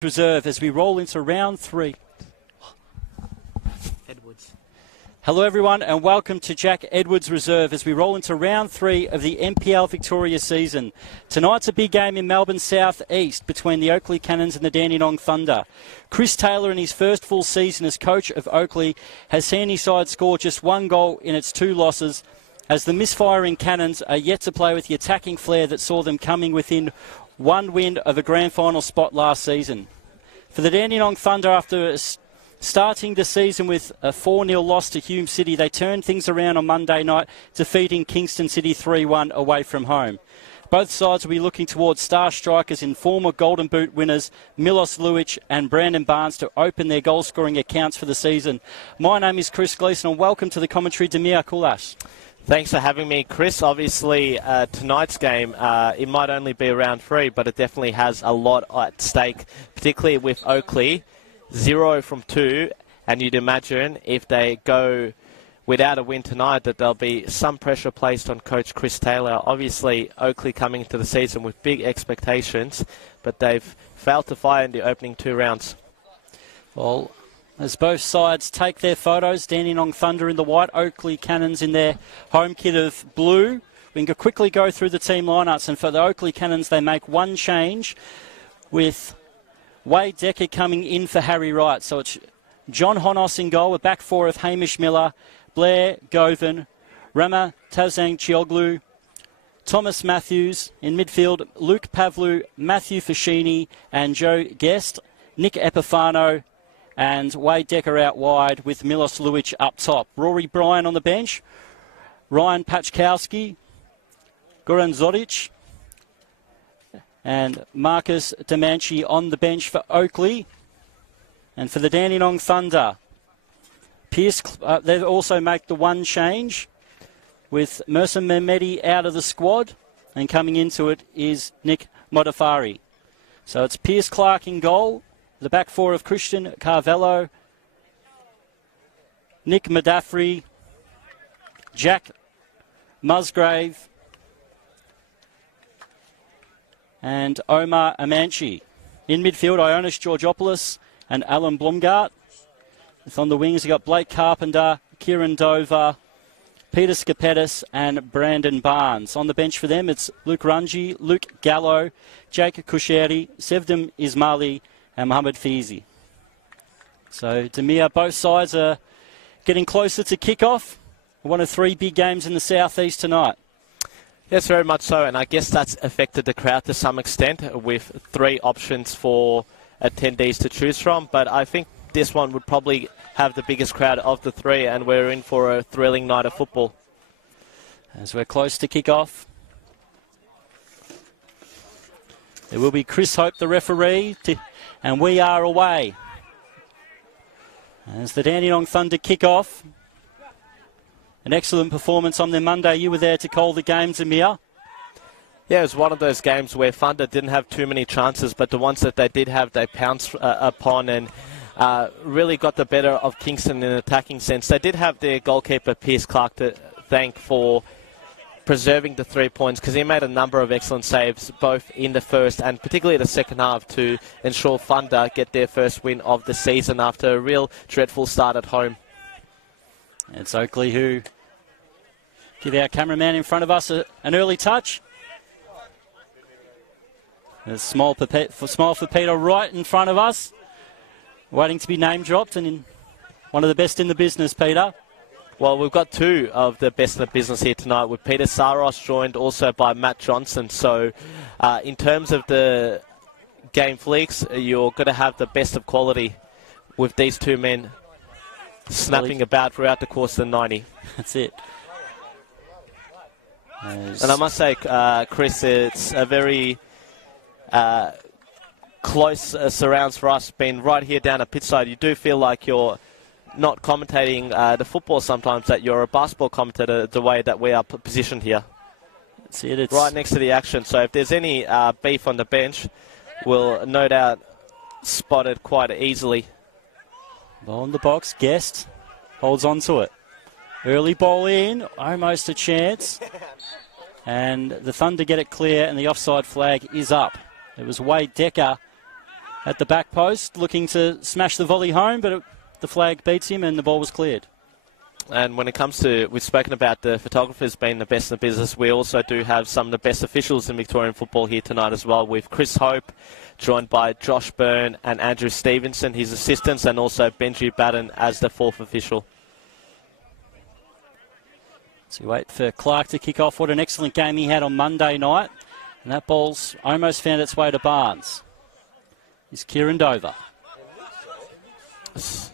Reserve as we roll into round 3. Edwards. Hello everyone and welcome to Jack Edwards Reserve as we roll into round 3 of the NPL Victoria season. Tonight's a big game in Melbourne South East between the Oakleigh Cannons and the Dandenong Thunder. Chris Taylor in his first full season as coach of Oakleigh has seen his side score just 1 goal in its 2 losses, as the misfiring Cannons are yet to play with the attacking flair that saw them coming within 1 win of a grand final spot last season. For the Dandenong Thunder, after starting the season with a 4-0 loss to Hume City, they turned things around on Monday night, defeating Kingston City 3-1 away from home. Both sides will be looking towards star strikers in former Golden Boot winners Milos Luic and Brandon Barnes to open their goal-scoring accounts for the season. My name is Chris Gleeson and welcome to the commentary, Damir Kulash. Thanks for having me, Chris. Obviously, tonight's game, it might only be round 3, but it definitely has a lot at stake, particularly with Oakleigh, 0 from 2, and you'd imagine if they go without a win tonight that there'll be some pressure placed on coach Chris Taylor. Obviously, Oakleigh coming into the season with big expectations, but they've failed to fire in the opening 2 rounds. Well, as both sides take their photos, Dandenong Thunder in the white, Oakleigh Cannons in their home kit of blue. We can quickly go through the team lineups, and for the Oakleigh Cannons, they make one change with Wade Decker coming in for Harry Wright. So it's John Honos in goal, a back 4 of Hamish Miller, Blair Govan, Rama Tazang Chioglu, Thomas Matthews in midfield, Luke Pavlu, Matthew Fascini and Joe Guest, Nick Epifano, and Wade Decker out wide with Milos Luic up top. Rory Bryan on the bench, Ryan Pachkowski, Goran Zodic, and Marcus Demanchi on the bench for Oakleigh. And for the Dandenong Thunder, Pierce, they also make the one change with Mercer Mehmedi out of the squad, and coming into it is Nick Modafari. So it's Pierce Clark in goal, the back 4 of Christian Carvello, Nick Modafri, Jack Musgrave, and Omar Amanchi. In midfield, Ionis Georgopoulos and Alan Blumgart. On the wings, you've got Blake Carpenter, Kieran Dover, Peter Skapetis and Brandon Barnes. On the bench for them, it's Luke Runji, Luke Gallo, Jake Kusheri, Sevdam Ismaili and Mohamed Fizi. So, Damir, both sides are getting closer to kick-off. One of 3 big games in the southeast tonight. Yes, very much so, and I guess that's affected the crowd to some extent with 3 options for attendees to choose from, but I think this one would probably have the biggest crowd of the 3, and we're in for a thrilling night of football. As we're close to kick-off, there will be Chris Hope, the referee, and we are away. As the Dandenong Thunder kick off, an excellent performance on their Monday. You were there to call the game, Zamir. Yeah, it was one of those games where Thunder didn't have too many chances, but the ones that they did have, they pounced upon and really got the better of Kingston in an attacking sense. They did have their goalkeeper, Pierce Clark, to thank for preserving the 3 points, because he made a number of excellent saves both in the first and particularly the second half to ensure Thunder get their first win of the season after a real dreadful start at home. It's Oakleigh who give our cameraman in front of us an early touch. A small for Peter right in front of us, waiting to be name dropped, and one of the best in the business, Peter. Well, we've got 2 of the best in the business here tonight, with Peter Saros joined also by Matt Johnson. So in terms of the game flicks, you're going to have the best of quality with these 2 men snapping about throughout the course of the 90. That's it. And I must say, Chris, it's a very close surrounds for us, being right here down at Pitside. You do feel like you're not commentating the football sometimes, that you're a basketball commentator the way that we are positioned here. That's it. It's right next to the action. So if there's any beef on the bench, we'll no doubt spot it quite easily. Ball in the box. Guest holds on to it. Early ball in. Almost a chance. And the Thunder get it clear, and the offside flag is up. It was Wade Decker at the back post, looking to smash the volley home, but the flag beats him and the ball was cleared. And when it comes to, we've spoken about the photographers being the best in the business, we also do have some of the best officials in Victorian football here tonight as well, with Chris Hope, joined by Josh Byrne and Andrew Stevenson, his assistants, and also Benji Batten as the fourth official. So we wait for Clark to kick off. What an excellent game he had on Monday night. And that ball's almost found its way to Barnes. Here's Kieran Dover. As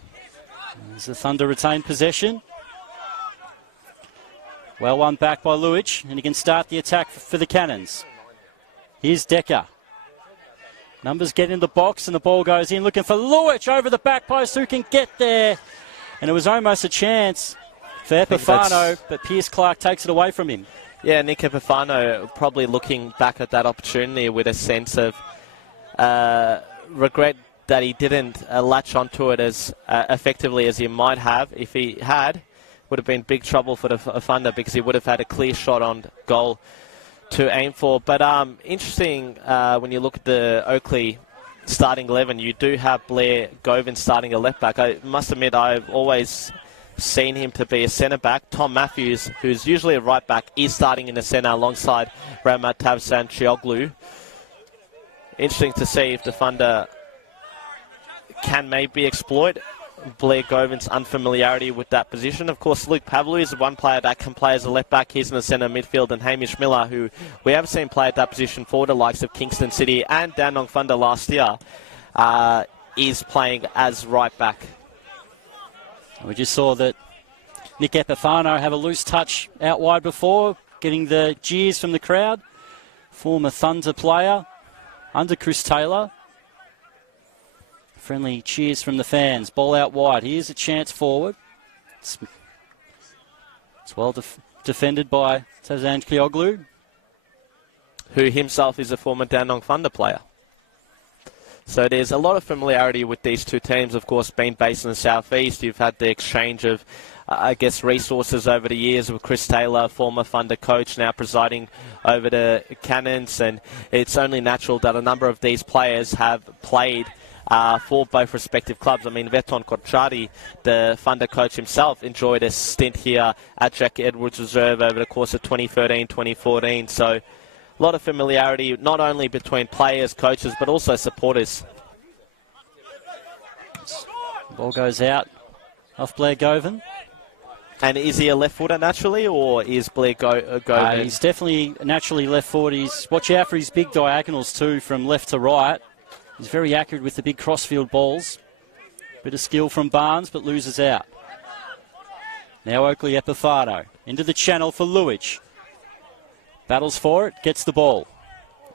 the Thunder retain possession. Well won back by Luich, and he can start the attack for the Cannons. Here's Decker. Numbers get in the box, and the ball goes in, looking for Luich over the back post, who can get there. And it was almost a chance for Epifano, but Pierce Clark takes it away from him. Yeah, Nick Epifano probably looking back at that opportunity with a sense of regret that he didn't latch onto it as effectively as he might have. If he had, would have been big trouble for the Thunder, because he would have had a clear shot on goal to aim for. But interesting, when you look at the Oakleigh starting 11, you do have Blair Govan starting a left back. I must admit, I've always seen him to be a centre back. Tom Matthews, who's usually a right back, is starting in the centre alongside Ramat Tavsan-Chioglu. Interesting to see if the Thunder can maybe exploit Blair Govan's unfamiliarity with that position. Of course, Luke Pavlou is one player that can play as a left back. He's in the centre midfield, and Hamish Miller, who we haven't seen play at that position for the likes of Kingston City and Dandenong Thunder last year, is playing as right back. We just saw that Nick Epifano have a loose touch out wide before, getting the jeers from the crowd. Former Thunder player under Chris Taylor. Friendly cheers from the fans. Ball out wide. Here's a chance forward. It's well defended by Tavsan-Chioglu, who himself is a former Dandenong Thunder player. So there's a lot of familiarity with these two teams, of course, being based in the southeast. You've had the exchange of, resources over the years with Chris Taylor, former Thunder coach, now presiding over the Cannons, and it's only natural that a number of these players have played for both respective clubs. I mean, Veton Korchadi, the Thunder coach himself, enjoyed a stint here at Jack Edwards Reserve over the course of 2013-2014. So a lot of familiarity, not only between players, coaches, but also supporters. Ball goes out off Blair Govan. And is he a left footer naturally, or is Blair Govan? He's definitely naturally left footed. Watch out for his big diagonals too, from left to right. He's very accurate with the big crossfield balls. Bit of skill from Barnes, but loses out. Now Oakleigh Epifano into the channel for Luich. Battles for it, gets the ball.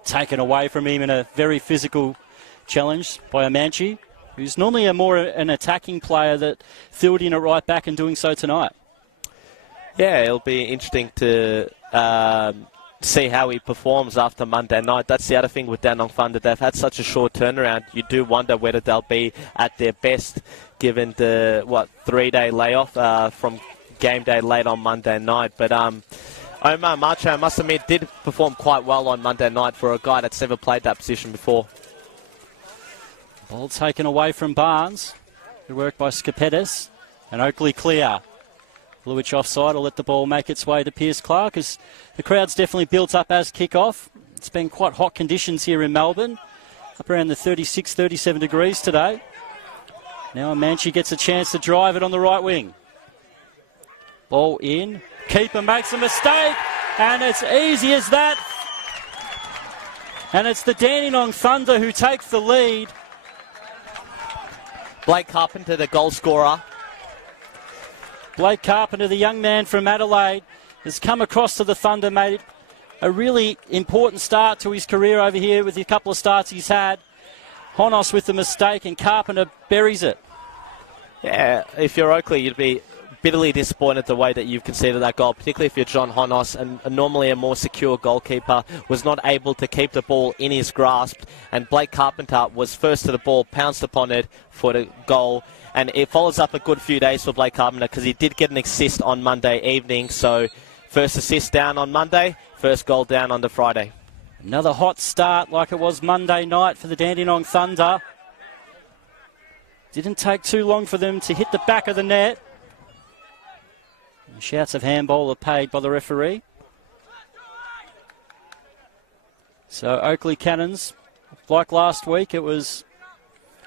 Taken away from him in a very physical challenge by Amanchi, who's normally an attacking player that filled in at right back and doing so tonight. Yeah, it'll be interesting to see how he performs after Monday night. That's the other thing with Dandenong Thunder. They've had such a short turnaround. You do wonder whether they'll be at their best given the, 3-day layoff from game day late on Monday night. But Omar Macho, I must admit, did perform quite well on Monday night for a guy that's never played that position before. Ball taken away from Barnes. Good work by Skapetis. And Oakleigh clear. Luich offside will let the ball make its way to Pierce Clark, as the crowd's definitely built up as kick-off. It's been quite hot conditions here in Melbourne, up around the 36, 37 degrees today. Now Amanchi gets a chance to drive it on the right wing. Ball in. Keeper makes a mistake, and it's easy as that. And it's the Dandenong Thunder who takes the lead. Blake Carpenter, the goal scorer. Blake Carpenter, the young man from Adelaide, has come across to the Thunder, made a really important start to his career over here with the couple of starts he's had. Honos with the mistake, and Carpenter buries it. Yeah, if you're Oakleigh, you'd be bitterly disappointed the way that you've conceded that goal, particularly if you're John Honos, and normally a more secure goalkeeper, was not able to keep the ball in his grasp, and Blake Carpenter was first to the ball, pounced upon it for the goal, and it follows up a good few days for Blake Carpenter because he did get an assist on Monday evening, so first assist down on Monday, first goal down on the Friday. Another hot start like it was Monday night for the Dandenong Thunder. Didn't take too long for them to hit the back of the net. And shouts of handball are paid by the referee. So Oakleigh Cannons, like last week, it was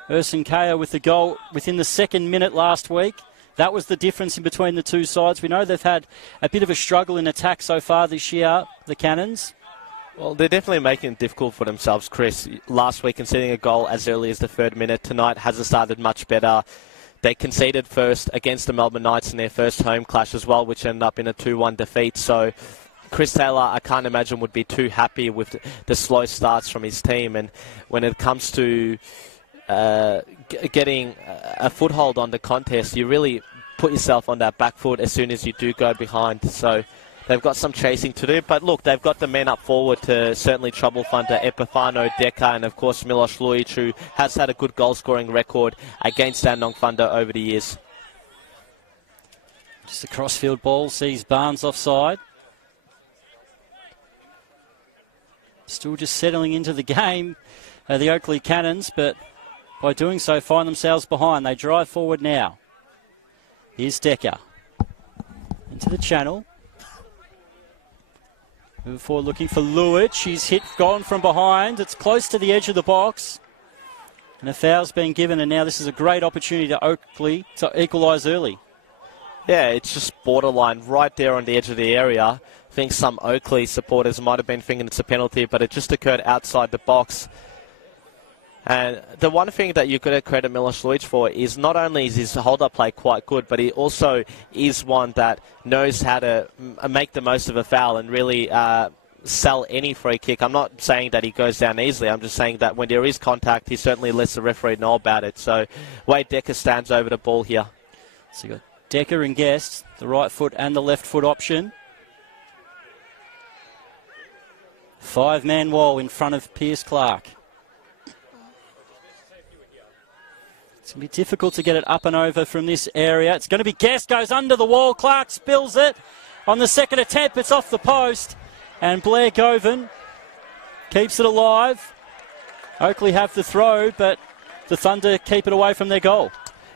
Urson Kaya with the goal within the second minute last week. That was the difference in between the two sides. We know they've had a bit of a struggle in attack so far this year, the Cannons. Well, they're definitely making it difficult for themselves, Chris. Last week, conceding a goal as early as the third minute. Tonight hasn't started much better. They conceded first against the Melbourne Knights in their first home clash as well, which ended up in a 2-1 defeat. So Chris Taylor, I can't imagine, would be too happy with the slow starts from his team. And when it comes to getting a foothold on the contest, you really put yourself on that back foot as soon as you do go behind. So they've got some chasing to do. But look, they've got the men up forward to certainly trouble Thunder. Epifano, Deca, and of course Milos Lujic, who has had a good goal-scoring record against Dandenong Thunder over the years. Just a crossfield ball, sees Barnes offside. Still just settling into the game, the Oakleigh Cannons, but by doing so find themselves behind. They drive forward now. Here's Decker. Into the channel. Moving forward looking for Lujic. He's gone from behind. It's close to the edge of the box. And a foul's been given, and now this is a great opportunity to Oakleigh to equalise early. Yeah, it's just borderline right there on the edge of the area. I think some Oakleigh supporters might have been thinking it's a penalty, but it just occurred outside the box. And the one thing that you've got to credit Milos Lujic for is not only is his hold-up play quite good, but he also is one that knows how to make the most of a foul and really sell any free kick. I'm not saying that he goes down easily. I'm just saying that when there is contact, he certainly lets the referee know about it. So Wade Decker stands over the ball here. So you've got Decker and Guest, the right foot and the left foot option. 5-man wall in front of Pierce Clark. It's going to be difficult to get it up and over from this area. It's going to be Guest, goes under the wall. Clark spills it on the second attempt. It's off the post. And Blair Govan keeps it alive. Oakleigh have the throw, but the Thunder keep it away from their goal.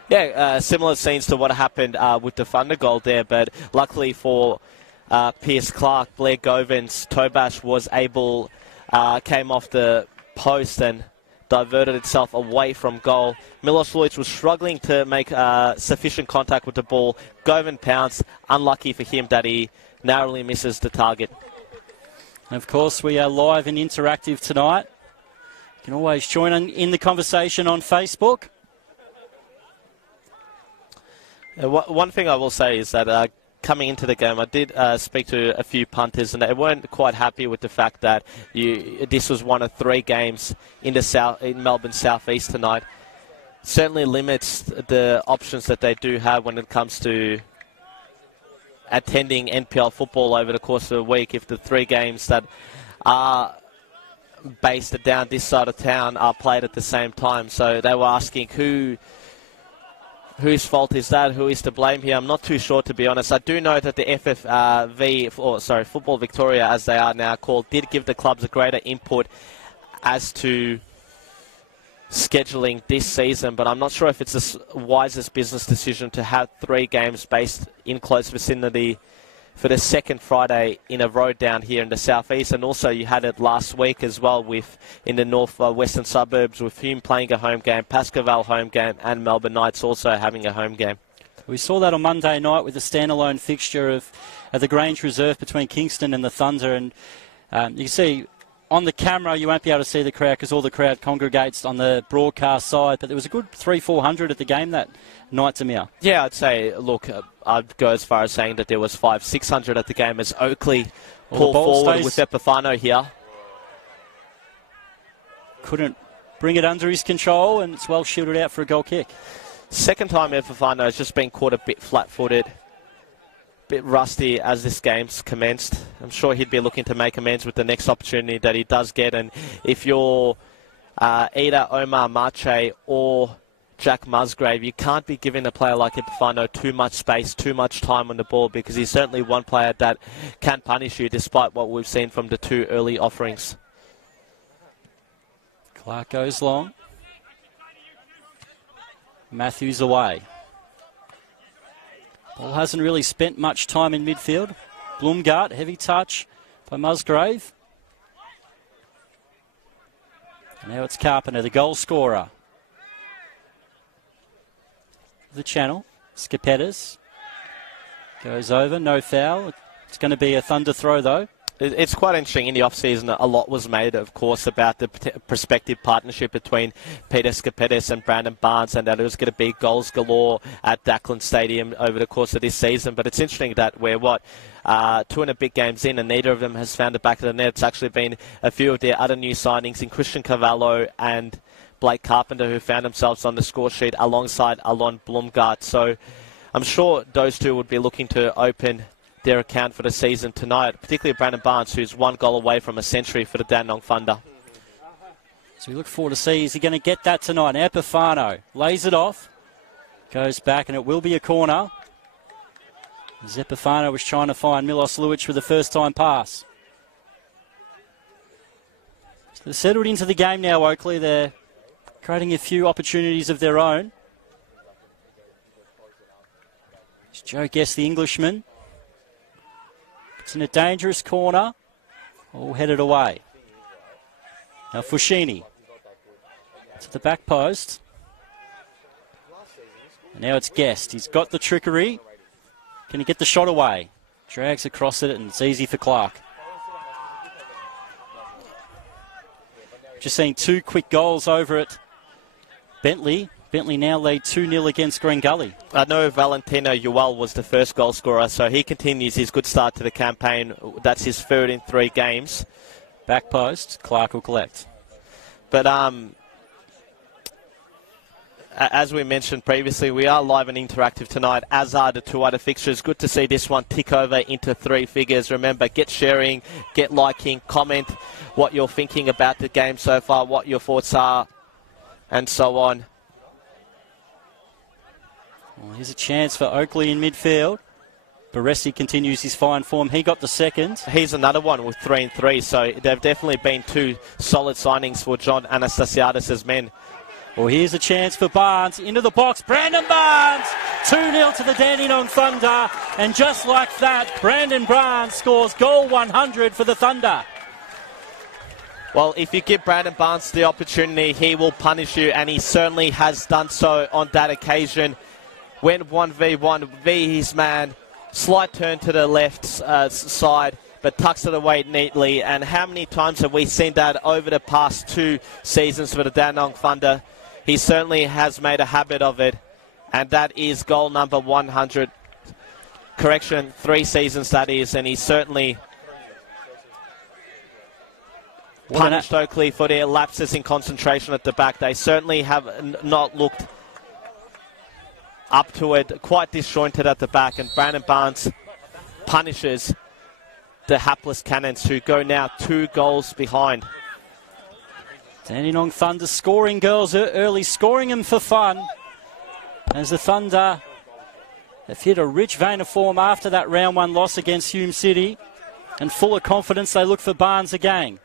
Yeah, similar scenes to what happened with the Thunder goal there, but luckily for Pierce Clark, Blair Govan's toe bash was able, came off the post and diverted itself away from goal. Milos Lujic was struggling to make sufficient contact with the ball. Govan pounced. Unlucky for him that he narrowly misses the target. And of course, we are live and interactive tonight. You can always join in the conversation on Facebook. One thing I will say is that coming into the game, I did speak to a few punters, and they weren't quite happy with the fact that this was one of 3 games in Melbourne Southeast tonight. Certainly limits the options that they do have when it comes to attending NPL football over the course of a week. If the 3 games that are based down this side of town are played at the same time, so they were asking whose fault is that? Who is to blame here? I'm not too sure, to be honest. I do know that the Football Victoria, as they are now called, did give the clubs a greater input as to scheduling this season, but I'm not sure if it's the wisest business decision to have 3 games based in close vicinity for the second Friday in a row down here in the southeast. And also you had it last week as well with in the north-western suburbs with Hume playing a home game, Pascoe home game, and Melbourne Knights also having a home game. We saw that on Monday night with the standalone fixture of the Grange Reserve between Kingston and the Thunder. And you can see on the camera you won't be able to see the crowd because all the crowd congregates on the broadcast side. But there was a good 300-400 at the game that night, Tamir. Yeah, I'd say, look, I'd go as far as saying that there was 500-600 at the game as Oakleigh pull forward with Epifano here. Couldn't bring it under his control, and it's well shielded out for a goal kick. Second time Epifano has just been caught a bit flat-footed, bit rusty as this game's commenced. I'm sure he'd be looking to make amends with the next opportunity that he does get. And if you're either Omar Marche or Jack Musgrave, you can't be giving a player like Epifano too much space, too much time on the ball, because he's certainly one player that can punish you despite what we've seen from the 2 early offerings. Clark goes long. Matthews away. Ball hasn't really spent much time in midfield. Blumgart, heavy touch by Musgrave. Now it's Carpenter, the goal scorer. The channel, Scapetas. Goes over, no foul. It's going to be a Thunder throw, though. It's quite interesting. In the off-season, a lot was made, of course, about the prospective partnership between Peter Scapetas and Brandon Barnes, and that it was going to be goals galore at Dackland Stadium over the course of this season. But it's interesting that we're, 2.5 games in, and neither of them has found the back of the net. It's actually been a few of their other new signings in Christian Cavallo and Blake Carpenter, who found themselves on the score sheet alongside Alon Blumgart. So I'm sure those two would be looking to open their account for the season tonight, particularly Brandon Barnes, who's 1 goal away from a century for the Dandenong Thunder. So we look forward to see, is he going to get that tonight? Epifano lays it off, goes back, and it will be a corner. As Epifano was trying to find Milos Luic with a first-time pass. So they've settled into the game now, Oakleigh. They're creating a few opportunities of their own. It's Joe Guest, the Englishman. It's in a dangerous corner. All headed away. Now Fushini to the back post. And now it's Guest. He's got the trickery. Can he get the shot away? Drags across it, and it's easy for Clark. Just seeing 2 quick goals over at Bentley. Bentley now lead 2-0 against Green Gully. I know Valentino Uwal was the first goal scorer, so he continues his good start to the campaign. That's his 3rd in 3 games. Back post, Clark will collect. But as we mentioned previously, we are live and interactive tonight, as are the 2 other fixtures. Good to see this one tick over into 3 figures. Remember, get sharing, get liking, comment what you're thinking about the game so far, what your thoughts are, and so on. Well, here's a chance for Oakleigh in midfield. Baresi continues his fine form. He got the second. He's another one with 3 and 3, so they've definitely been 2 solid signings for John Anastasiadis' men. Well, here's a chance for Barnes. Into the box, Brandon Barnes! 2-0 to the Dandenong Thunder. And just like that, Brandon Barnes scores goal 100 for the Thunder. Well, if you give Brandon Barnes the opportunity, he will punish you, and he certainly has done so on that occasion. Went 1v1, his man, slight turn to the left side, but tucks it away neatly. And how many times have we seen that over the past 2 seasons for the Dandenong Thunder? He certainly has made a habit of it, and that is goal number 100. Correction, 3 seasons that is, and he certainly punished Oakleigh for their lapses in concentration at the back. They certainly have not looked up to it, quite disjointed at the back, and Brandon Barnes punishes the hapless Cannons, who go now 2 goals behind. Dandenong Thunder scoring girls early, scoring them for fun, as the Thunder have hit a rich vein of form after that round 1 loss against Hume City, and full of confidence they look for Barnes again.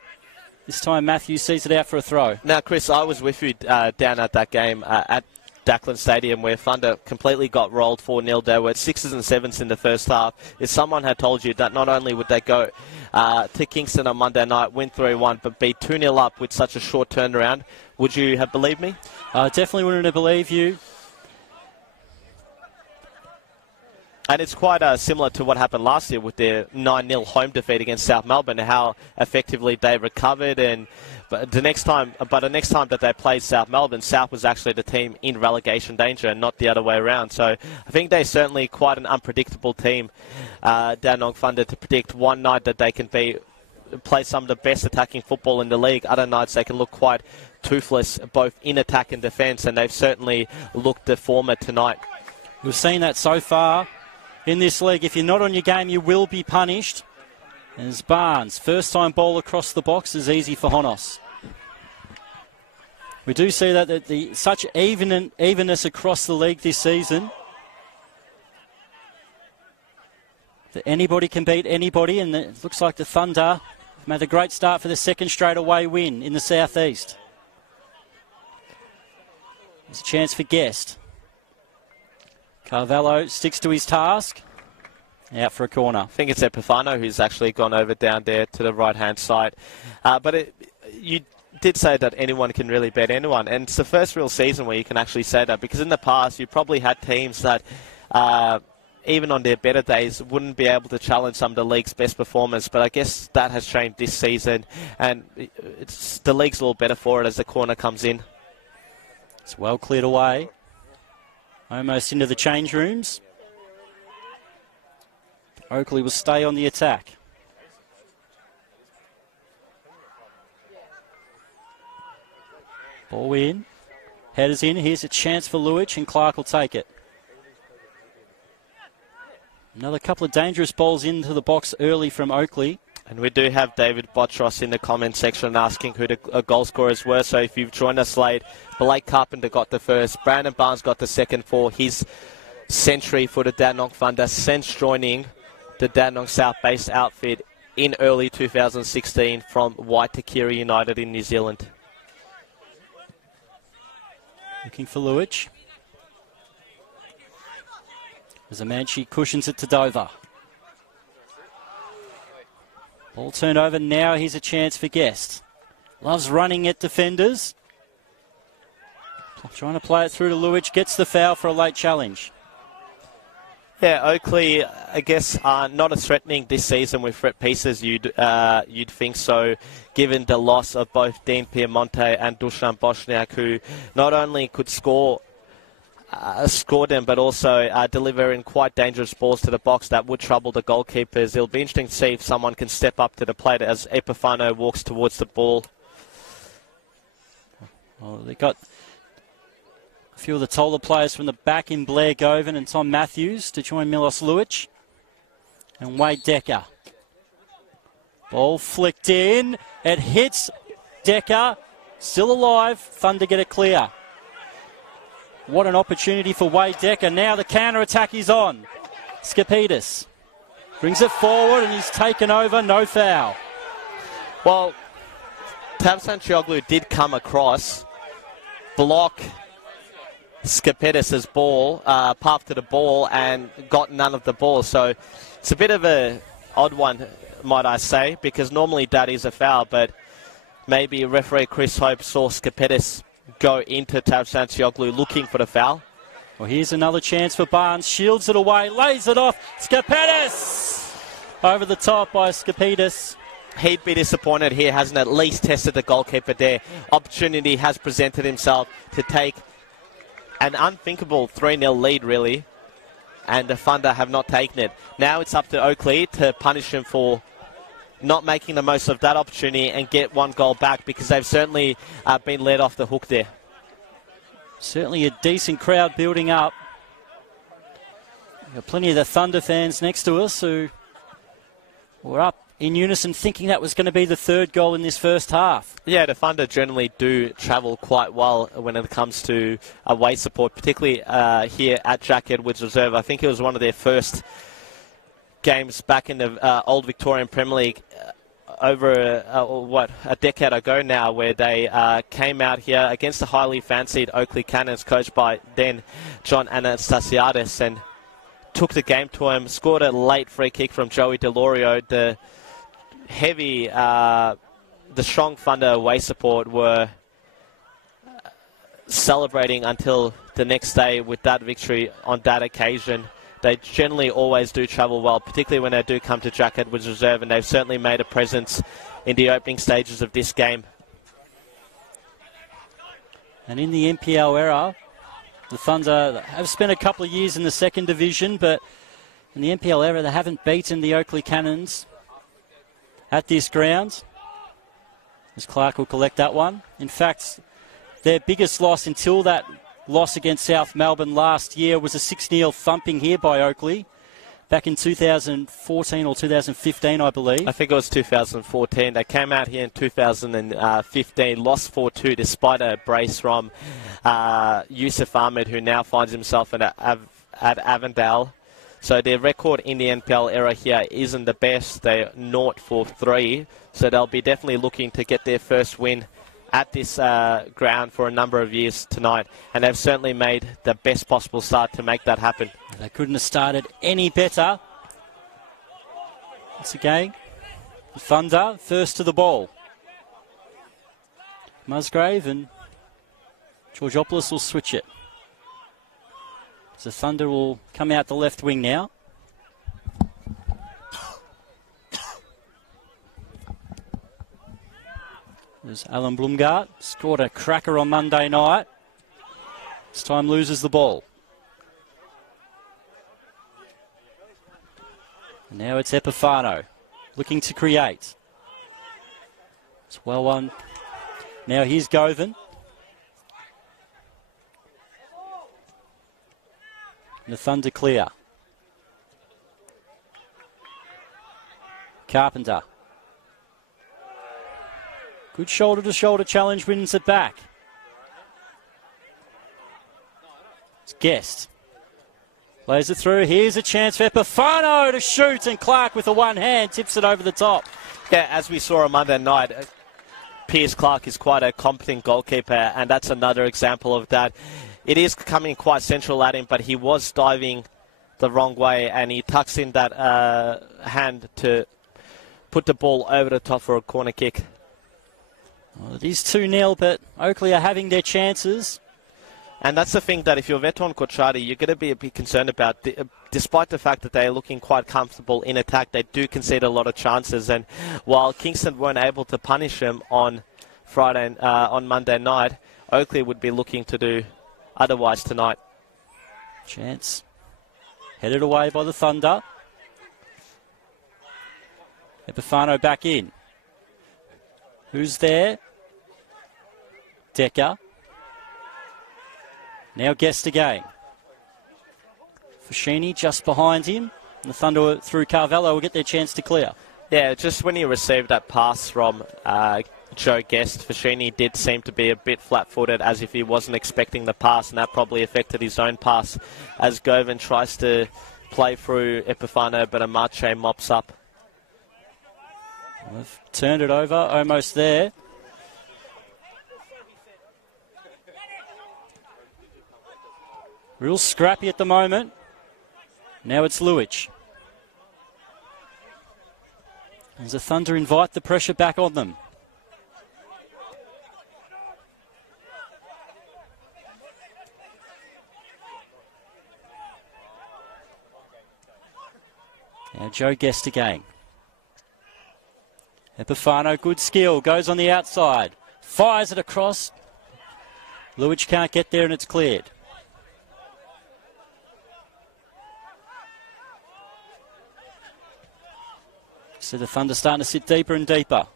This time Matthews sees it out for a throw. Now, Chris, I was with you down at that game at Dackland Stadium, where Thunder completely got rolled 4-0. They were 6s and 7s in the first half. If someone had told you that not only would they go to Kingston on Monday night, win 3-1, but be 2-0 up with such a short turnaround, would you have believed me? Definitely wouldn't have believed you. And it's quite similar to what happened last year with their 9-0 home defeat against South Melbourne, how effectively they recovered. But the next time that they played South Melbourne, South was actually the team in relegation danger and not the other way around. So I think they're certainly quite an unpredictable team, Dandenong Thunder, to predict one night that they can play some of the best attacking football in the league. Other nights they can look quite toothless, both in attack and defence, and they've certainly looked the former tonight. We've seen that so far in this league. If you're not on your game, you will be punished. As Barnes, first time ball across the box is easy for Honos. We do see that such evenness across the league this season, that anybody can beat anybody, and it looks like the Thunder have made a great start for the 2nd straight away win in the southeast. There's a chance for Guest. Carvalho sticks to his task. Out for a corner. I think it's Epifano who's actually gone over down there to the right-hand side. But you did say that anyone can really bet anyone, and it's the first real season where you can actually say that, because in the past you probably had teams that even on their better days wouldn't be able to challenge some of the league's best performers, but I guess that has changed this season, and the league's a little better for it as the corner comes in. It's well cleared away, almost into the change rooms. Oakleigh will stay on the attack. Ball in. Headers in. Here's a chance for Luich, and Clark will take it. Another couple of dangerous balls into the box early from Oakleigh. And we do have David Botros in the comment section asking who the goal scorers were. So if you've joined us late, Blake Carpenter got the first. Brandon Barnes got the second for his century for the Dandenong Thunder since joining the Dandenong South-based outfit in early 2016 from Waitakere United in New Zealand. Looking for Luich. As Amanchi cushions it to Dover. Ball turned over. Now here's a chance for Guest. Loves running at defenders. Trying to play it through to Luich. Gets the foul for a late challenge. Yeah, Oakleigh, I guess, not as threatening this season with threat pieces. You'd think so, given the loss of both Dean Piemonte and Dusan Bosniak, who not only could score them, but also deliver in quite dangerous balls to the box that would trouble the goalkeepers. It'll be interesting to see if someone can step up to the plate as Epifano walks towards the ball. Well, they got a few of the taller players from the back in Blair Govan and Tom Matthews to join Milos Luich and Wade Decker. Ball flicked in. It hits Decker. Still alive. Thunder get it clear. What an opportunity for Wade Decker. Now the counter-attack is on. Skipidis brings it forward and he's taken over. No foul. Well, Tavsan Chioglu did come across, block Skipidis' ball, path to the ball, and got none of the ball. So it's a bit of an odd one, might I say, because normally that is a foul, but maybe referee Chris Hope saw Skipidis go into Tavsan Chioglu looking for the foul. Well, here's another chance for Barnes. Shields it away, lays it off. Skipidis! Over the top by Skipidis. He'd be disappointed here, hasn't at least tested the goalkeeper there. Opportunity has presented himself to take an unthinkable 3-0 lead, really, and the Thunder have not taken it. Now it's up to Oakleigh to punish him for not making the most of that opportunity and get one goal back, because they've certainly been let off the hook there. Certainly a decent crowd building up. We've got plenty of the Thunder fans next to us who were up in unison thinking that was going to be the third goal in this first half. Yeah, the Thunder generally do travel quite well when it comes to away support, particularly here at Jack Edwards Reserve. I think it was one of their first games back in the old Victorian Premier League over a decade ago now, where they came out here against the highly fancied Oakleigh Cannons, coached by then John Anastasiadis, and took the game to him. Scored a late free kick from Joey Delorio. The strong Thunder away support were celebrating until the next day with that victory on that occasion. They generally always do travel well, particularly when they do come to Jack Edwards Reserve, and they've certainly made a presence in the opening stages of this game. And in the NPL era, the Thunder have spent a couple of years in the second division, but in the NPL era they haven't beaten the Oakleigh Cannons at this ground. As Clark will collect that one. In fact, their biggest loss until that loss against South Melbourne last year was a 6-0 thumping here by Oakleigh back in 2014 or 2015, I believe. I think it was 2014. They came out here in 2015, lost 4-2 despite a brace from Yusuf Ahmed, who now finds himself at Avondale. So their record in the NPL era here isn't the best. They're 0-3, so they'll be definitely looking to get their first win at this ground for a number of years tonight, and they've certainly made the best possible start to make that happen. They couldn't have started any better. Once again, Thunder first to the ball. Musgrave and Georgopoulos will switch it. So Thunder will come out the left wing now. There's Alan Blumgart, scored a cracker on Monday night. This time loses the ball. And now it's Epifano, looking to create. It's well one. Now here's Govan. And the Thunder clear. Carpenter. Good shoulder-to-shoulder challenge, wins it back. It's Guest. Plays it through. Here's a chance for Epifano to shoot, and Clark with a one hand tips it over the top. Yeah, as we saw on Monday night, Piers Clark is quite a competent goalkeeper, and that's another example of that. It is coming quite central at him, but he was diving the wrong way, and he tucks in that hand to put the ball over the top for a corner kick. Well, it is 2-0, but Oakleigh are having their chances. And that's the thing that if you're Veton Quattrati, you're going to be a bit concerned about. Despite the fact that they're looking quite comfortable in attack, they do concede a lot of chances. And while Kingston weren't able to punish them on Monday night, Oakleigh would be looking to do otherwise tonight. Chance headed away by the Thunder. Epifano back in. Who's there? Decker. Now Guest again. Foschini just behind him. And the Thunder through Carvalho will get their chance to clear. Yeah, just when he received that pass from Joe Guest, Foschini did seem to be a bit flat-footed, as if he wasn't expecting the pass, and that probably affected his own pass as Govan tries to play through Epifano, but Amache mops up. They've turned it over, almost there. Real scrappy at the moment. Now it's Luich. As the Thunder invite the pressure back on them. Now Joe Guest again. Epifano, good skill, goes on the outside. Fires it across. Luich can't get there and it's cleared. So the Thunder starting to sit deeper and deeper.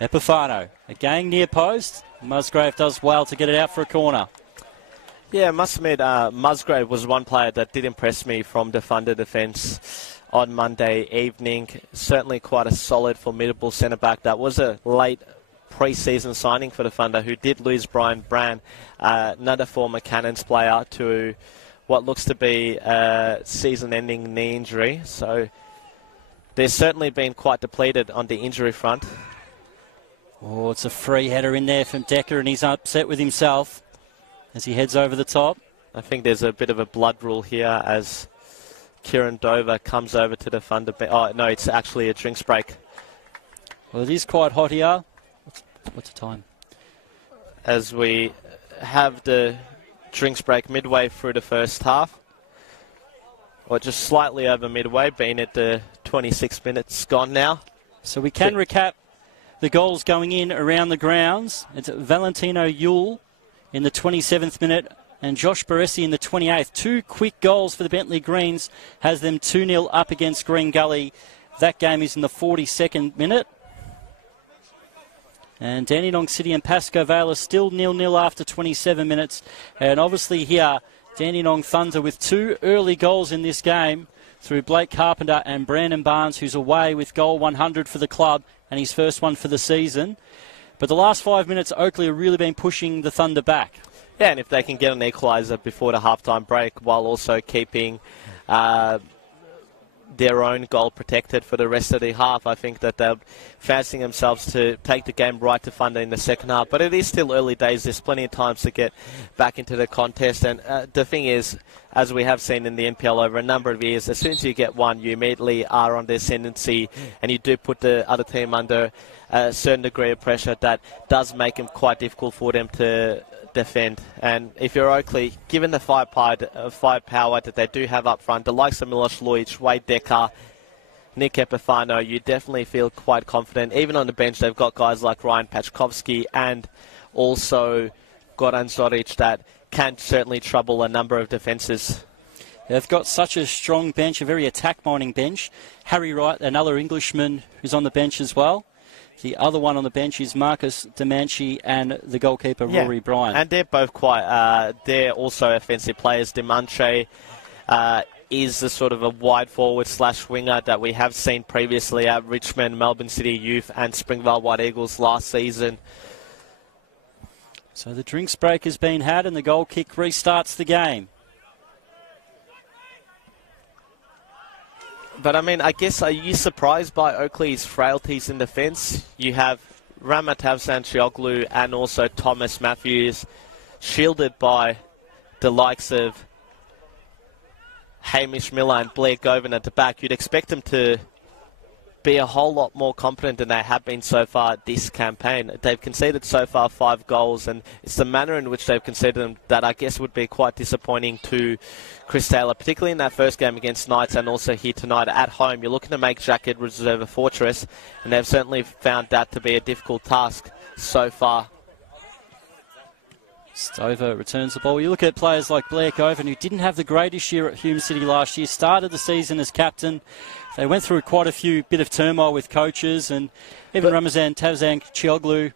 Epifano, again near post. Musgrave does well to get it out for a corner. Yeah, I must admit, Musgrave was one player that did impress me from the Thunder defence on Monday evening. Certainly quite a solid, formidable centre-back. That was a late pre-season signing for the Thunder, who did lose Brian Brand, another former Cannons player, to what looks to be a season-ending knee injury. So they've certainly been quite depleted on the injury front. Oh, it's a free header in there from Decker, and he's upset with himself as he heads over the top. I think there's a bit of a blood rule here as Kieran Dover comes over to the Thunder. Oh, no, it's actually a drinks break. Well, it is quite hot here. What's the time? As we have the drinks break midway through the first half. Or just slightly over midway, being at the 26 minutes gone now. So we can recap the goals going in around the grounds. It's Valentino Yule in the 27th minute and Josh Baresi in the 28th. Two quick goals for the Bentley Greens has them 2-0 up against Green Gully. That game is in the 42nd minute. And Dandenong City and Pascoe Vale are still 0-0 after 27 minutes. And obviously here, Dandenong Thunder with two early goals in this game through Blake Carpenter and Brandon Barnes, who's away with goal 100 for the club and his first one for the season. But the last 5 minutes, Oakleigh have really been pushing the Thunder back. Yeah, and if they can get an equaliser before the halftime break while also keeping their own goal protected for the rest of the half. I think that they're fancying themselves to take the game right to Thunder in the second half. But it is still early days. There's plenty of times to get back into the contest. And the thing is, as we have seen in the NPL over a number of years, as soon as you get one, you immediately are on the ascendancy, and you do put the other team under a certain degree of pressure that does make it quite difficult for them to defend. And if you're Oakleigh, given the firepower that they do have up front, the likes of Miloš Lujic, Wade Decker, Nick Epifano, you definitely feel quite confident. Even on the bench, they've got guys like Ryan Pachkovsky and also Goran Zoric that can certainly trouble a number of defences. They've got such a strong bench, a very attack-minding bench. Harry Wright, another Englishman who's on the bench as well. The other one on the bench is Marcus Demanchi and the goalkeeper, Rory Bryan. And they're both quite, they're also offensive players. Demanchi is the sort of a wide forward / winger that we have seen previously at Richmond, Melbourne City Youth and Springvale White Eagles last season. So the drinks break has been had and the goal kick restarts the game. But, I mean, I guess, are you surprised by Oakleigh's frailties in defence? You have Ramatavsan-Chioglu and also Thomas Matthews shielded by the likes of Hamish Miller and Blair Govan at the back. You'd expect them to be a whole lot more confident than they have been so far this campaign. They've conceded so far 5 goals, and it's the manner in which they've conceded them that I guess would be quite disappointing to Chris Taylor, particularly in that first game against Knights and also here tonight at home. You're looking to make Jack Edwards Reserve a fortress, and they've certainly found that to be a difficult task so far. Stover returns the ball. You look at players like Blair Govan, who didn't have the greatest year at Hume City last year, started the season as captain. They went through quite a bit of turmoil with coaches, and even Ramazan Tavzan-Chioglu,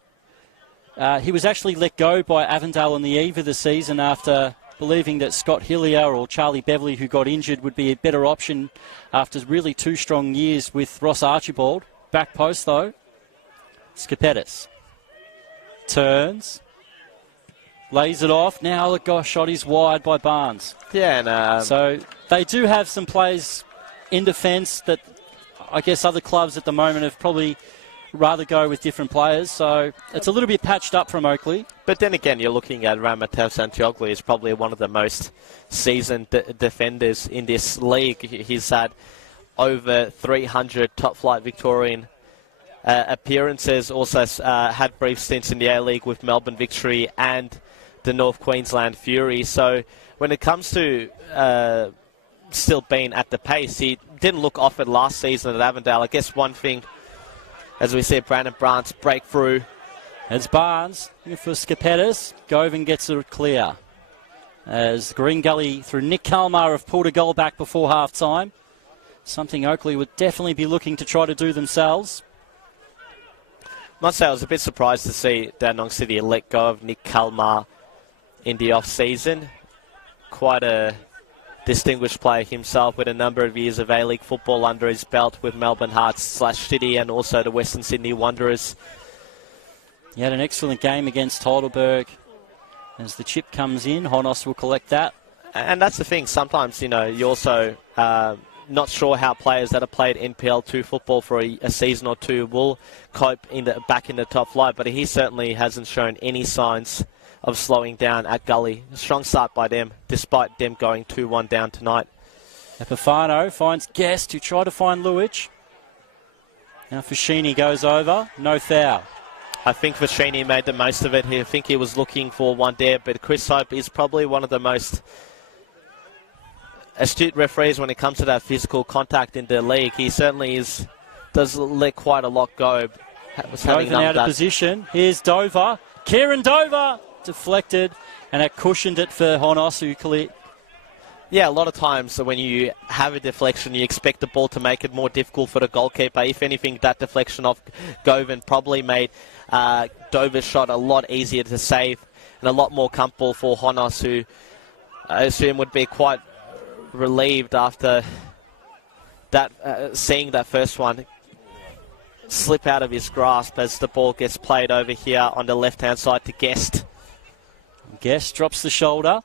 he was actually let go by Avondale on the eve of the season after believing that Scott Hillier or Charlie Beverley, who got injured, would be a better option after really 2 strong years with Ross Archibald. Back post, though. Skapetis turns. Lays it off. Now the shot is wide by Barnes. Yeah, and so they do have some players in defence that I guess other clubs at the moment have probably rather go with different players. So it's a little bit patched up from Oakleigh. But then again, you're looking at Ramatavsan-Chioglu is probably one of the most seasoned defenders in this league. He's had over 300 top-flight Victorian appearances. Also had brief stints in the A-League with Melbourne Victory and the North Queensland Fury. So when it comes to still being at the pace, he didn't look off it last season at Avondale. I guess one thing, as we said, Brandon Brant's breakthrough. It's Barnes looking for Skapetis. Govan gets it clear. As Green Gully through Nick Kalmar have pulled a goal back before half-time. Something Oakleigh would definitely be looking to try to do themselves. Must say I was a bit surprised to see Dandenong City let go of Nick Kalmar in the off-season. Quite a distinguished player himself with a number of years of A-League football under his belt with Melbourne Hearts / City and also the Western Sydney Wanderers. He had an excellent game against Heidelberg. As the chip comes in, Honos will collect that. And that's the thing. Sometimes, you know, you also not sure how players that have played NPL 2 football for a season or two will cope back in the top flight. But he certainly hasn't shown any signs of slowing down at Gully. A strong start by them, despite them going 2-1 down tonight. Epifano finds Guest, who tried to find Lujic. Now Fashini goes over, no foul. I think Fashini made the most of it. I think he was looking for one there, but Chris Hope is probably one of the most astute referees when it comes to that physical contact in the league. He certainly does let quite a lot go. Dover out of position. Here's Dover. Kieran Dover deflected, and it cushioned it for Honos, who cleared. Yeah, a lot of times when you have a deflection, you expect the ball to make it more difficult for the goalkeeper. If anything, that deflection off Govan probably made Dover's shot a lot easier to save and a lot more comfortable for Honos, who I assume would be quite relieved after that, seeing that first one slip out of his grasp as the ball gets played over here on the left-hand side to Guest. Guest drops the shoulder.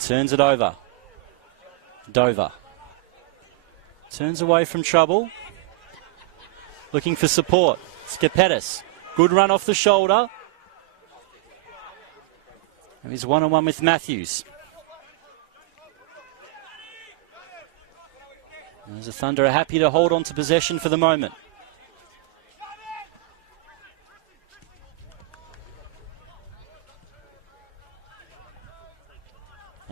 Turns it over. Dover. Turns away from trouble. Looking for support. Skapetis. Good run off the shoulder. And he's one-on-one with Matthews. As the Thunder are happy to hold on to possession for the moment.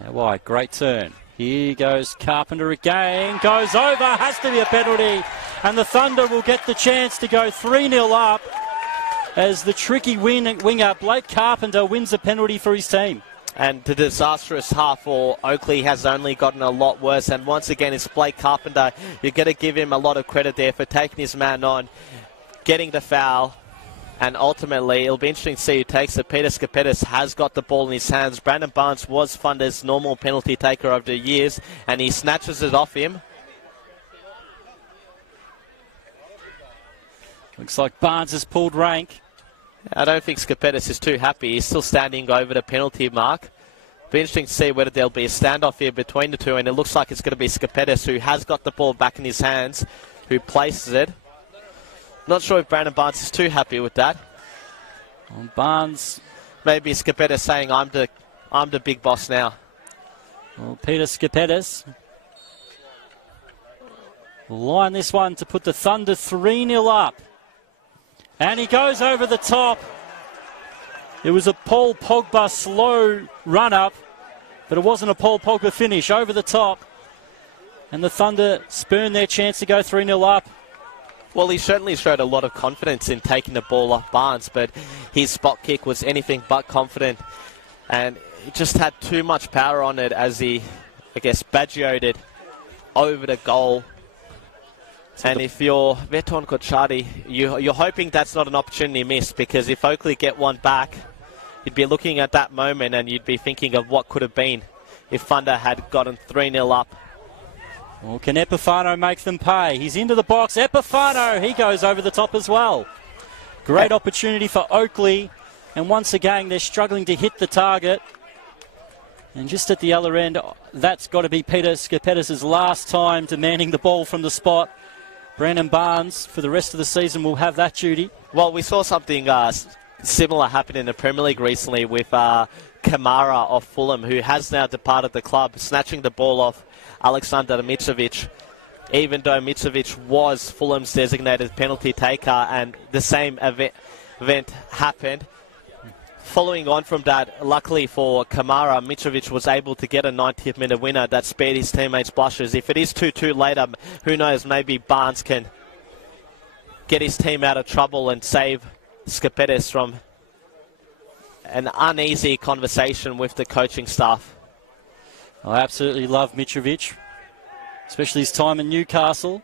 Now White, great turn. Here goes Carpenter again. Goes over, has to be a penalty. And the Thunder will get the chance to go 3-0 up as the tricky winger, Blake Carpenter, wins a penalty for his team. And the disastrous half for Oakleigh has only gotten a lot worse. And once again, it's Blake Carpenter. You've got to give him a lot of credit there for taking his man on, getting the foul. And ultimately, it'll be interesting to see who takes it. Peter Skapetis has got the ball in his hands. Brandon Barnes was Thunder's normal penalty taker over the years, and he snatches it off him. Looks like Barnes has pulled rank. I don't think Skapetis is too happy. He's still standing over the penalty mark. Be interesting to see whether there'll be a standoff here between the two, and it looks like it's going to be Skapetis who has got the ball back in his hands, who places it. Not sure if Brandon Barnes is too happy with that. Well, Barnes, maybe Skapetis saying, "I'm the big boss now." Well, Peter Skapetis will line this one to put the Thunder 3-0 up. And he goes over the top. It was a Paul Pogba slow run-up, but it wasn't a Paul Pogba finish. Over the top. And the Thunder spurned their chance to go 3-0 up. Well, he certainly showed a lot of confidence in taking the ball off Barnes, but his spot kick was anything but confident. And he just had too much power on it as he, I guess, badgioed it over the goal. And if you're Veton Kochari, you're hoping that's not an opportunity missed, because if Oakleigh get one back, you'd be looking at that moment and you'd be thinking of what could have been if Thunder had gotten 3-0 up. Well, can Epifano make them pay? He's into the box. Epifano, he goes over the top as well. Great opportunity for Oakleigh. And once again, they're struggling to hit the target. And just at the other end, that's got to be Peter Skapetis' last time demanding the ball from the spot. Brandon Barnes, for the rest of the season, will have that duty. Well, we saw something similar happen in the Premier League recently with Kamara of Fulham, who has now departed the club, snatching the ball off Aleksandar Mitrovic, even though Mitrovic was Fulham's designated penalty taker, and the same event happened. Following on from that, luckily for Kamara, Mitrovic was able to get a 90th minute winner that spared his teammates blushes. If it is 2-2 later, who knows, maybe Barnes can get his team out of trouble and save Skapetis from an uneasy conversation with the coaching staff. I absolutely love Mitrovic, especially his time in Newcastle.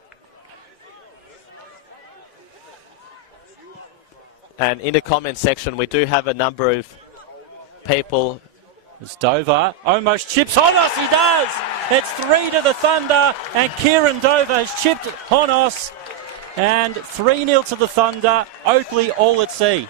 And in the comment section, we do have a number of people. It's Dover. Almost chips Honos, he does! It's 3 to the Thunder, and Kieran Dover has chipped Honos. And 3-0 to the Thunder. Oakleigh all at sea.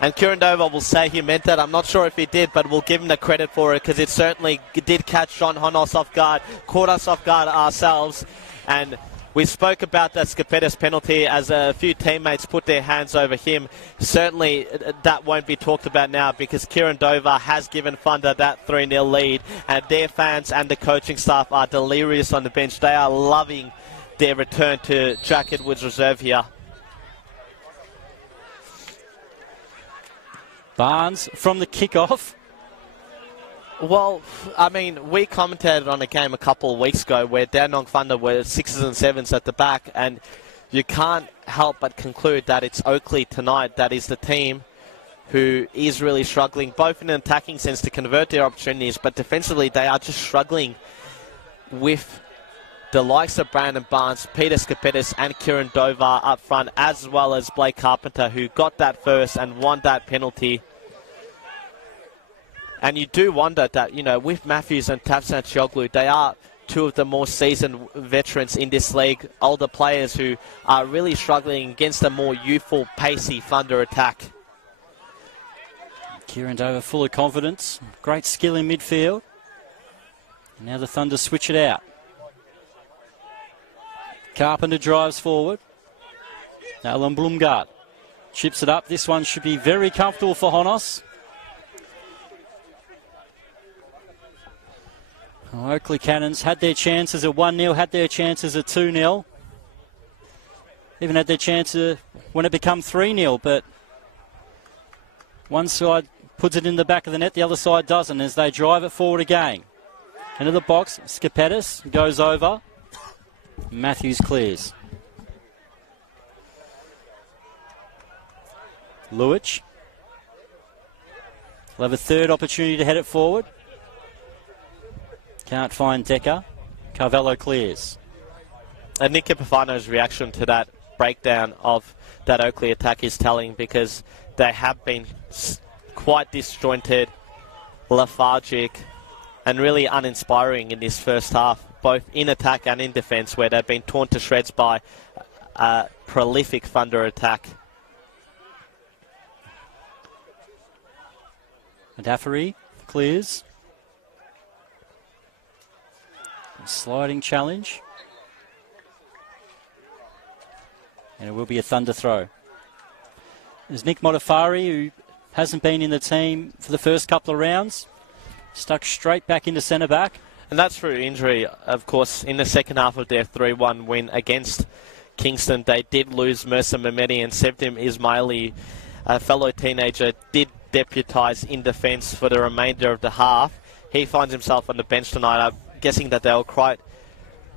And Kieran Dover will say he meant that. I'm not sure if he did, but we'll give him the credit for it, because it certainly did catch John Honos off guard, caught us off guard ourselves. And we spoke about that Skapetis penalty as a few teammates put their hands over him. Certainly that won't be talked about now, because Kieran Dover has given Thunder that 3-0 lead, and their fans and the coaching staff are delirious on the bench. They are loving their return to Jack Edwards Reserve here. Barnes from the kickoff. Well, I mean, we commentated on a game a couple of weeks ago where Dandenong Thunder were 6s and 7s at the back, and you can't help but conclude that it's Oakleigh tonight that is the team who is really struggling, both in an attacking sense to convert their opportunities, but defensively they are just struggling with the likes of Brandon Barnes, Peter Skapetis and Kieran Dover up front, as well as Blake Carpenter, who got that first and won that penalty. And you do wonder that, you know, with Matthews and Tafsan Chioglu, they are two of the more seasoned veterans in this league, older players who are really struggling against a more youthful, pacey Thunder attack. Kieran Dover full of confidence, great skill in midfield. And now the Thunder switch it out. Carpenter drives forward. Alan Blumgart chips it up. This one should be very comfortable for Honos. Oakleigh Cannons had their chances at 1-0, had their chances at 2-0. Even had their chance when it became 3-0, but one side puts it in the back of the net, the other side doesn't, as they drive it forward again. Into the box, Skapetis goes over. Matthews clears. Luich will have a third opportunity to head it forward. Can't find Decker. Carvello clears. And Nick Epifano's reaction to that breakdown of that Oakleigh attack is telling, because they have been quite disjointed, lethargic, and really uninspiring in this first half, both in attack and in defence, where they've been torn to shreds by a prolific Thunder attack. Adafari clears. Sliding challenge. And it will be a Thunder throw. There's Nick Modafari, who hasn't been in the team for the first couple of rounds. Stuck straight back into centre back. And that's through injury. Of course, in the second half of their 3-1 win against Kingston, they did lose Mercer Mehmeti, and Sevdim Ismaili, a fellow teenager, did deputise in defence for the remainder of the half. He finds himself on the bench tonight. I'm guessing that they were quite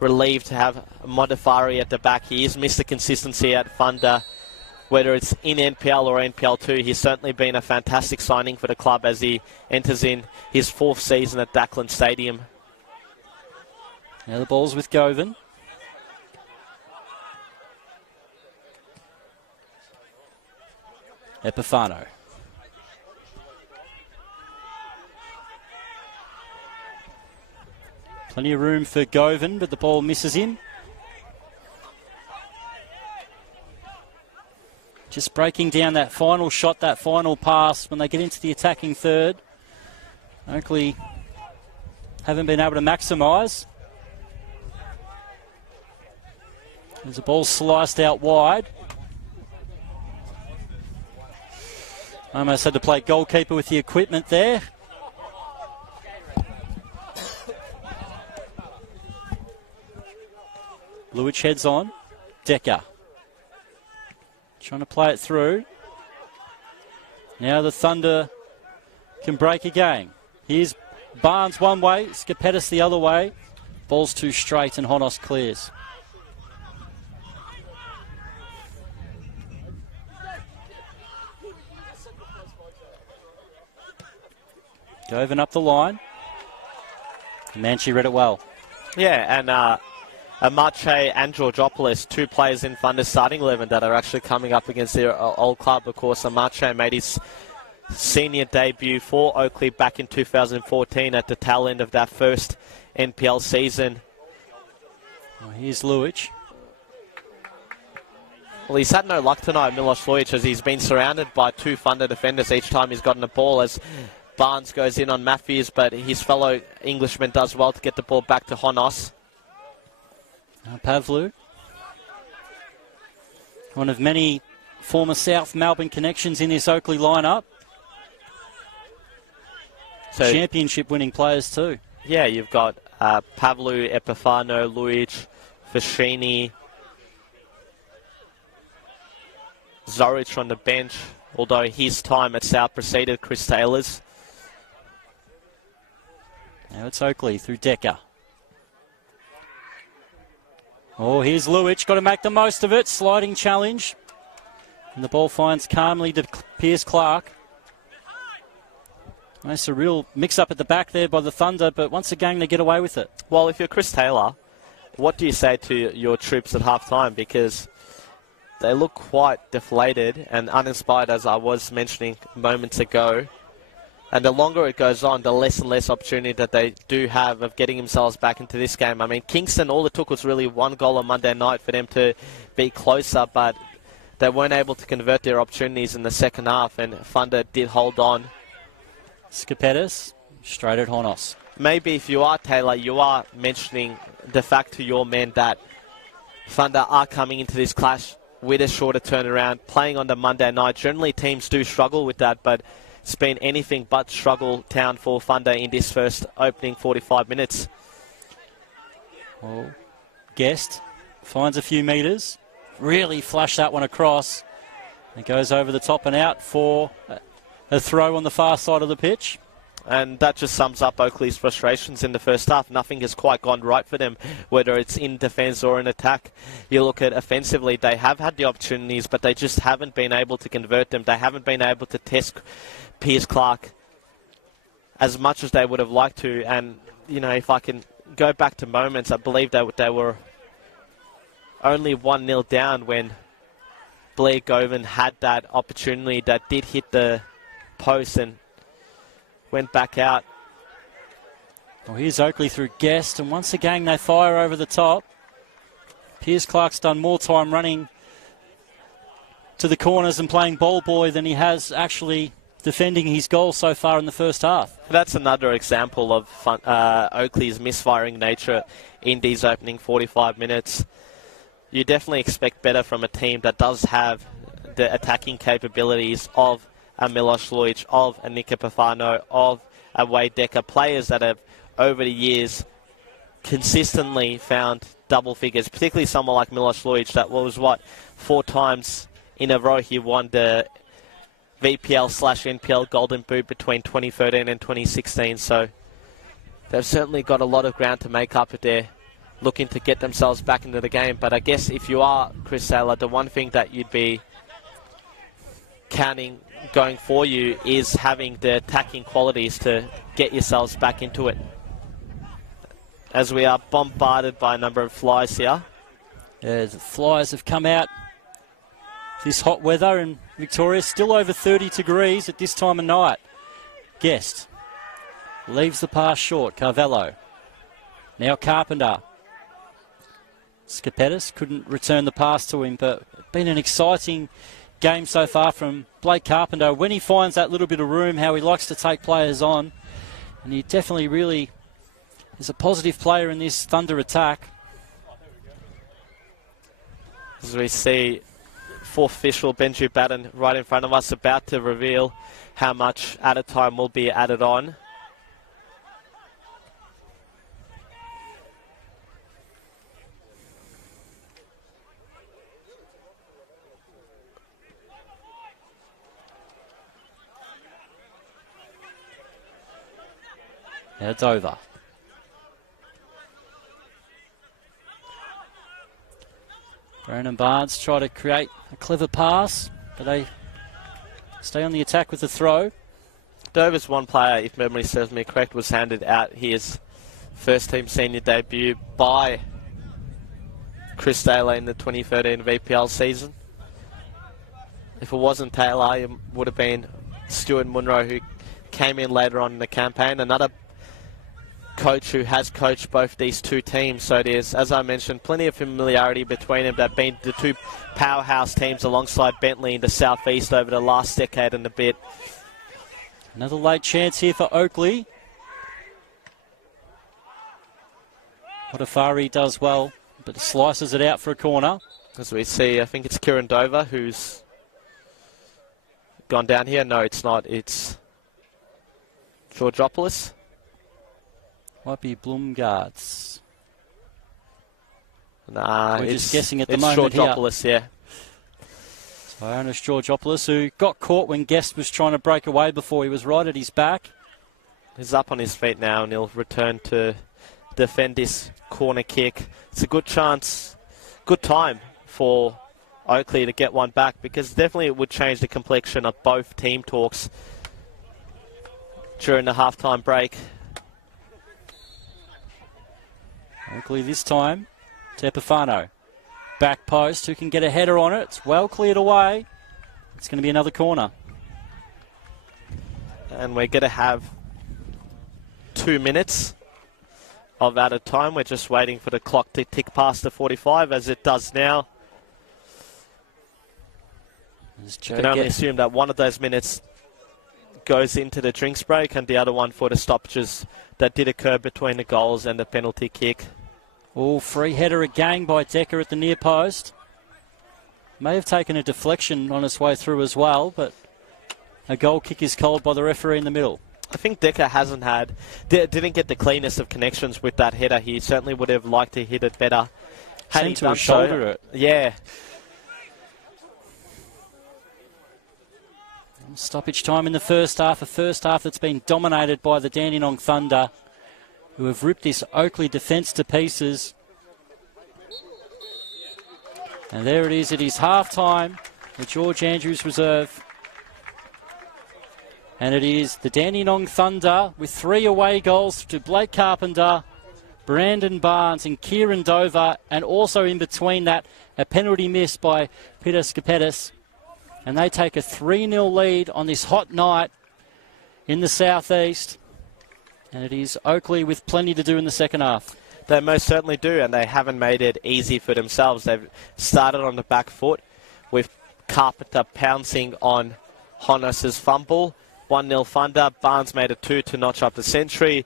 relieved to have Modafari at the back. He is Mr. Consistency at Thunder, whether it's in NPL or NPL2. He's certainly been a fantastic signing for the club as he enters in his 4th season at Dackland Stadium. Now the ball's with Govan. Epifano. Plenty of room for Govan, but the ball misses him. Just breaking down that final shot, that final pass when they get into the attacking third. Oakleigh haven't been able to maximise. There's a ball sliced out wide. Almost had to play goalkeeper with the equipment there. Luich heads on. Decker trying to play it through. Now the Thunder can break again. Here's Barnes one way, Skapetis the other way. Ball's too straight and Honos clears. Govan up the line. Manchi read it well. Yeah, and Amache and Georgopoulos, 2 players in Thunder's starting 11 that are actually coming up against their old club. Of course, Amache made his senior debut for Oakleigh back in 2014 at the tail end of that first NPL season. Well, here's Luich. Well, he's had no luck tonight, Milos Luich, as he's been surrounded by 2 Thunder defenders each time he's gotten the ball, as Barnes goes in on Matthews, but his fellow Englishman does well to get the ball back to Honos. Pavlu, one of many former South Melbourne connections in this Oakleigh lineup. So, championship winning players too. Yeah, you've got Pavlu, Epifano, Luich, Fashini, Zoric on the bench, although his time at South preceded Chris Taylor's. Now it's Oakleigh through Decker. Oh, here's Luich. Got to make the most of it. Sliding challenge. And the ball finds calmly to Pierce Clark. Nice, a real mix-up at the back there by the Thunder, but once again they get away with it. Well, if you're Chris Taylor, what do you say to your troops at half-time? Because they look quite deflated and uninspired, as I was mentioning moments ago. And the longer it goes on, the less and less opportunity that they do have of getting themselves back into this game. I mean, Kingston, all it took was really 1 goal on Monday night for them to be closer, but they weren't able to convert their opportunities in the second half, and Thunder did hold on. Skapetis, straight at Honos. Maybe if you are Taylor, you are mentioning the fact to your men that Thunder are coming into this clash with a shorter turnaround, playing on the Monday night. Generally, teams do struggle with that, but it's been anything but struggle town for Thunder in this first opening 45 minutes. Well, Guest finds a few metres, really flashed that one across. It goes over the top and out for a throw on the far side of the pitch. And that just sums up Oakleigh's frustrations in the first half. Nothing has quite gone right for them, whether it's in defence or in attack. You look at offensively, they have had the opportunities, but they just haven't been able to convert them. They haven't been able to test Piers Clark as much as they would have liked to. And, you know, if I can go back to moments, I believe that they were only 1-0 down when Blair Govan had that opportunity that did hit the post and went back out. Well, here's Oakleigh through Guest, and once again they fire over the top. Piers Clark's done more time running to the corners and playing ball boy than he has actually defending his goal so far in the first half. That's another example of Oakleigh's misfiring nature in these opening 45 minutes. You definitely expect better from a team that does have the attacking capabilities of a Miloš Lujic, of a Nika Pafano, of a Wade Decker, players that have over the years consistently found double figures, particularly someone like Miloš Lujic that was, 4 times in a row he won the VPL/NPL Golden Boot between 2013 and 2016. So they've certainly got a lot of ground to make up if they're looking to get themselves back into the game. But I guess if you are Chris Saylor, the one thing that you'd be counting going for you is having the attacking qualities to get yourselves back into it, as we are bombarded by a number of flies here. Yeah, the flies have come out this hot weather in Victoria, still over 30 degrees at this time of night. Guest leaves the pass short. Carvello. Now Carpenter. Skapetis couldn't return the pass to him, but been an exciting game so far from Blake Carpenter. When he finds that little bit of room, how he likes to take players on, and he definitely really is a positive player in this Thunder attack. As we see fourth official Benji Batten right in front of us, about to reveal how much added time will be added on. Now it's over. Brandon Barnes try to create a clever pass, but they stay on the attack with the throw. Dover's one player, if memory serves me correct, was handed out his first team senior debut by Chris Taylor in the 2013 VPL season. If it wasn't Taylor, it would have been Stuart Munro, who came in later on in the campaign. Another coach who has coached both these two teams, so there's, as I mentioned, plenty of familiarity between them. They've been the two powerhouse teams alongside Bentley in the southeast over the last decade and a bit. Another late chance here for Oakleigh. Watafari does well, but slices it out for a corner. As we see, I think it's Kieran Dover who's gone down here. No, it's not. It's Georgopoulos. Might be Blumgards. Nah, we're just guessing at the it's moment here. Georgopoulos, yeah. So Ioannis Georgopoulos, who got caught when Guest was trying to break away before. He was right at his back. He's up on his feet now and he'll return to defend this corner kick. It's a good chance, good time for Oakleigh to get one back, because definitely it would change the complexion of both team talks during the halftime break. Oakleigh this time, Tepafano. Back post, who can get a header on it. It's well cleared away. It's going to be another corner. And we're going to have 2 minutes of added time. We're just waiting for the clock to tick past the 45, as it does now. You can only assume that one of those minutes goes into the drinks break and the other one for the stoppages that did occur between the goals and the penalty kick. Oh, free header again by Decker at the near post. May have taken a deflection on its way through as well, but a goal kick is called by the referee in the middle. I think Decker didn't get the cleanest of connections with that header. He certainly would have liked to hit it better. Had he done shoulder it. Yeah. Stoppage time in the first half. A first half that's been dominated by the Dandenong Thunder, who have ripped this Oakleigh defence to pieces. And there it is. It is half-time. The George Andrews reserve. And it is the Dandenong Thunder with 3 away goals to Blake Carpenter, Brandon Barnes and Kieran Dover, and also in between that, a penalty miss by Peter Skapetis. And they take a 3-0 lead on this hot night in the southeast. And it is Oakleigh with plenty to do in the second half. They most certainly do, and they haven't made it easy for themselves. They've started on the back foot with Carpenter pouncing on Honos's fumble. 1-0 Thunder. Barnes made it 2 to notch up the century.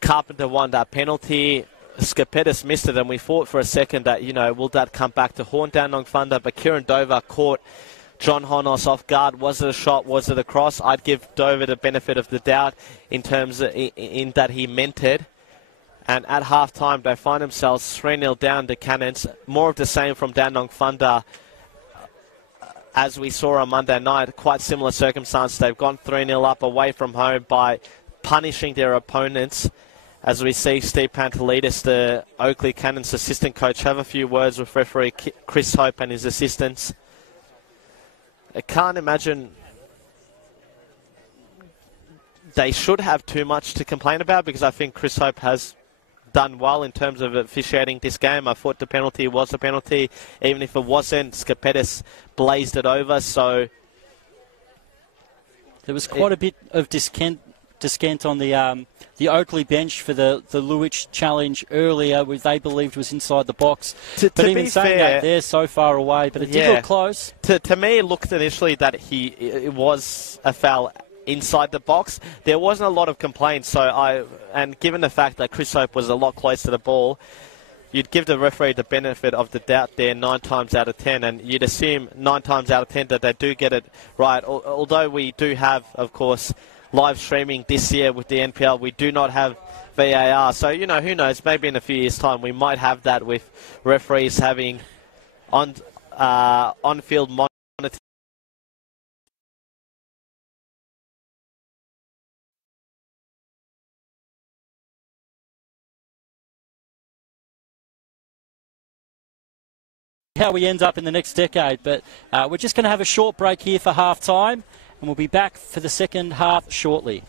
Carpenter won that penalty. Skapetis missed it, and we thought for a second that, will that come back to haunt Dandenong Thunder? But Kieran Dover caught John Honos off guard. Was it a shot? Was it a cross? I'd give Dover the benefit of the doubt in terms of, in that he meant it. And at half-time, they find themselves 3-0 down to Cannons. More of the same from Dandenong Thunder. As we saw on Monday night, quite similar circumstances. They've gone 3-0 up away from home by punishing their opponents. As we see Steve Pantelidis, the Oakleigh Cannons assistant coach, have a few words with referee Chris Hope and his assistants. I can't imagine they should have too much to complain about, because I think Chris Hope has done well in terms of officiating this game. I thought the penalty was a penalty. Even if it wasn't, Skapetis blazed it over. So there was quite a bit of descent on the Oakleigh bench for the Lewich challenge earlier, which they believed was inside the box. But even saying that, they're so far away. But it did look close. To me, it looked initially that it was a foul inside the box. There wasn't a lot of complaints, and given the fact that Chris Hope was a lot closer to the ball, you'd give the referee the benefit of the doubt there 9 times out of 10, and you'd assume 9 times out of 10 that they do get it right. Although we do have, of course, live streaming this year with the NPL, we do not have VAR. So, who knows, maybe in a few years' time we might have that with referees having on-field monitoring. How we end up in the next decade, but we're just going to have a short break here for half time, and we'll be back for the second half shortly.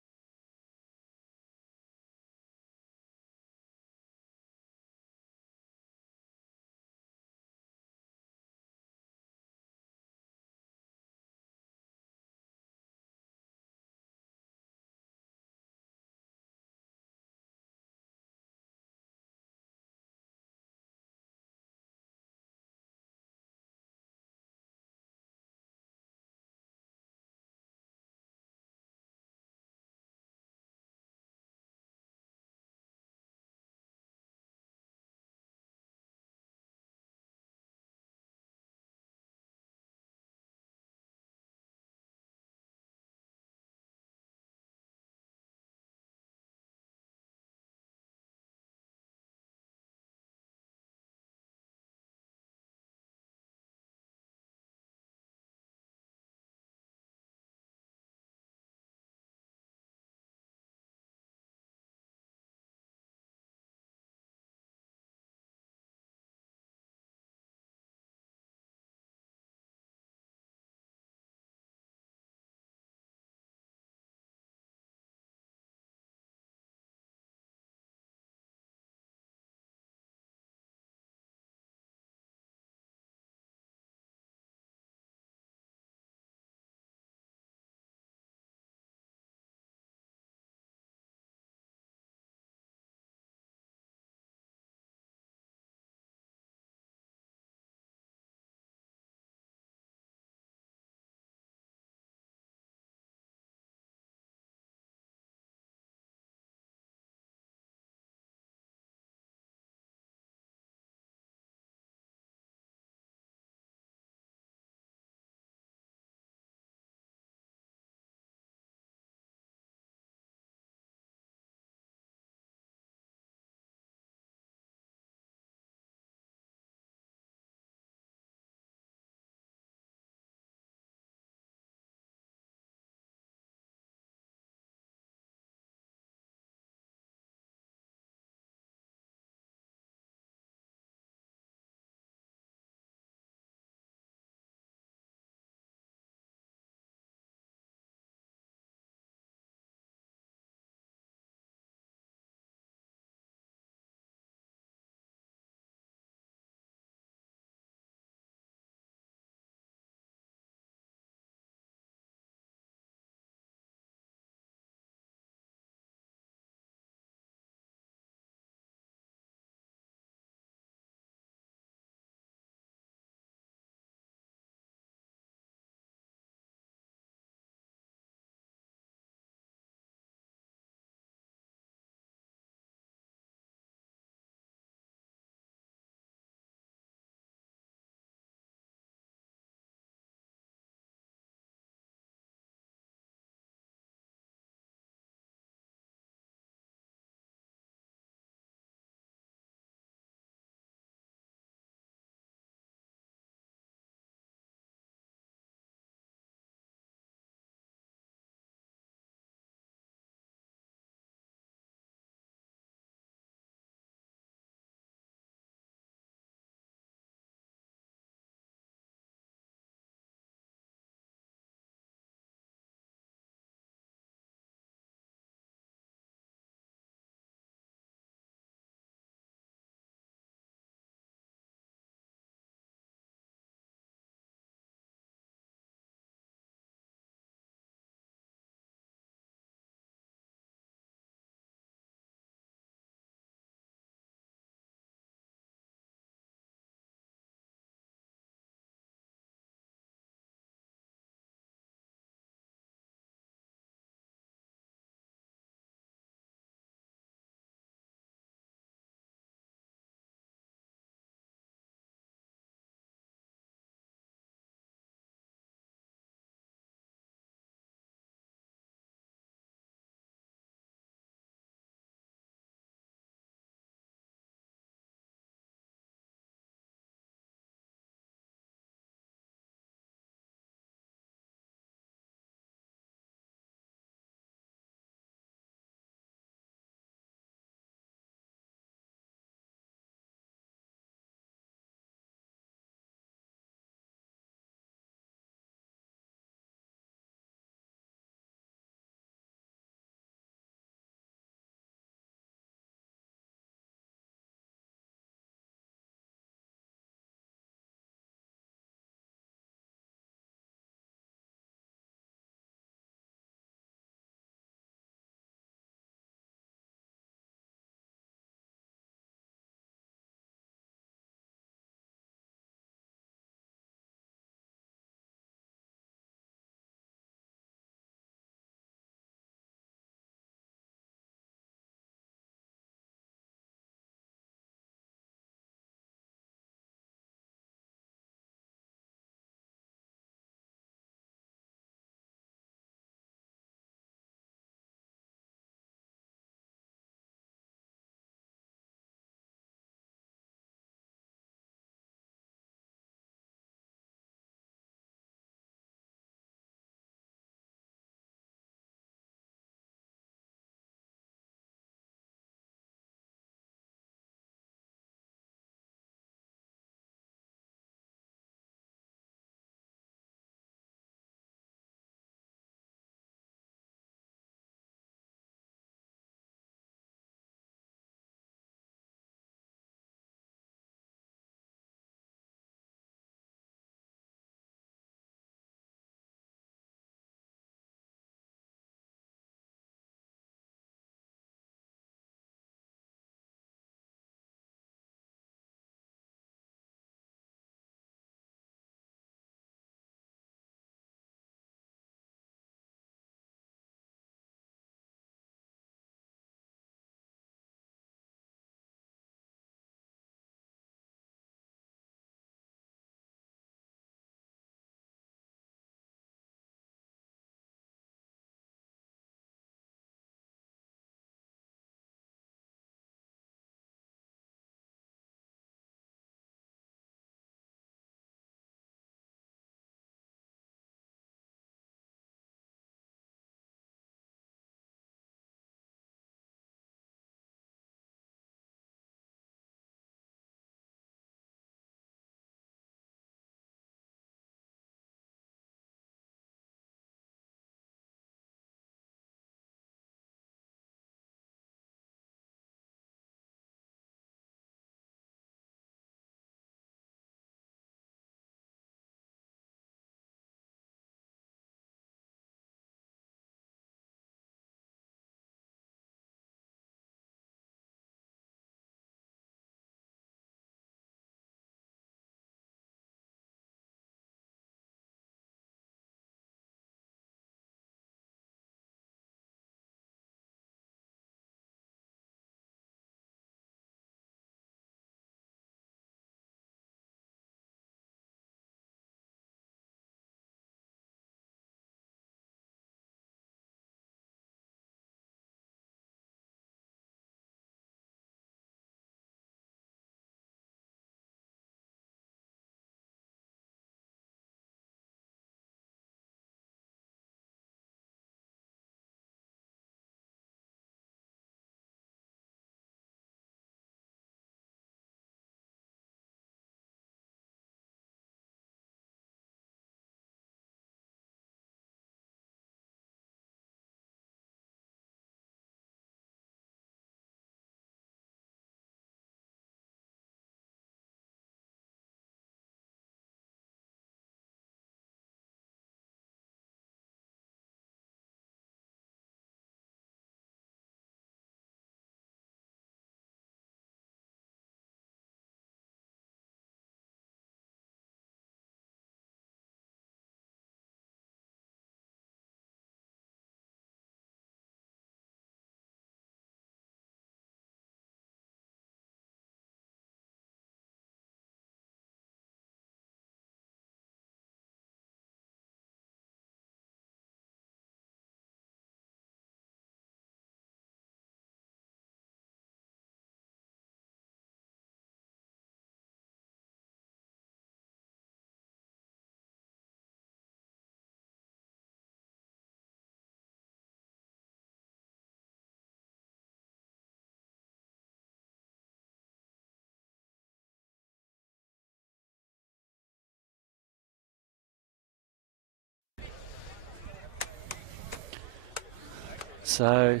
So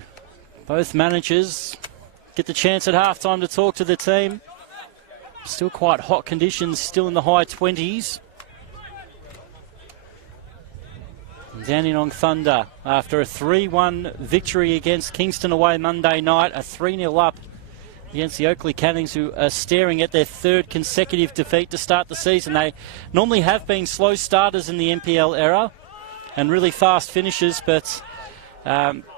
both managers get the chance at halftime to talk to the team. Still quite hot conditions, still in the high 20s. Dandenong Thunder, after a 3-1 victory against Kingston away Monday night, a 3-0 up against the Oakleigh Cannons, who are staring at their third consecutive defeat to start the season. They normally have been slow starters in the NPL era and really fast finishers, but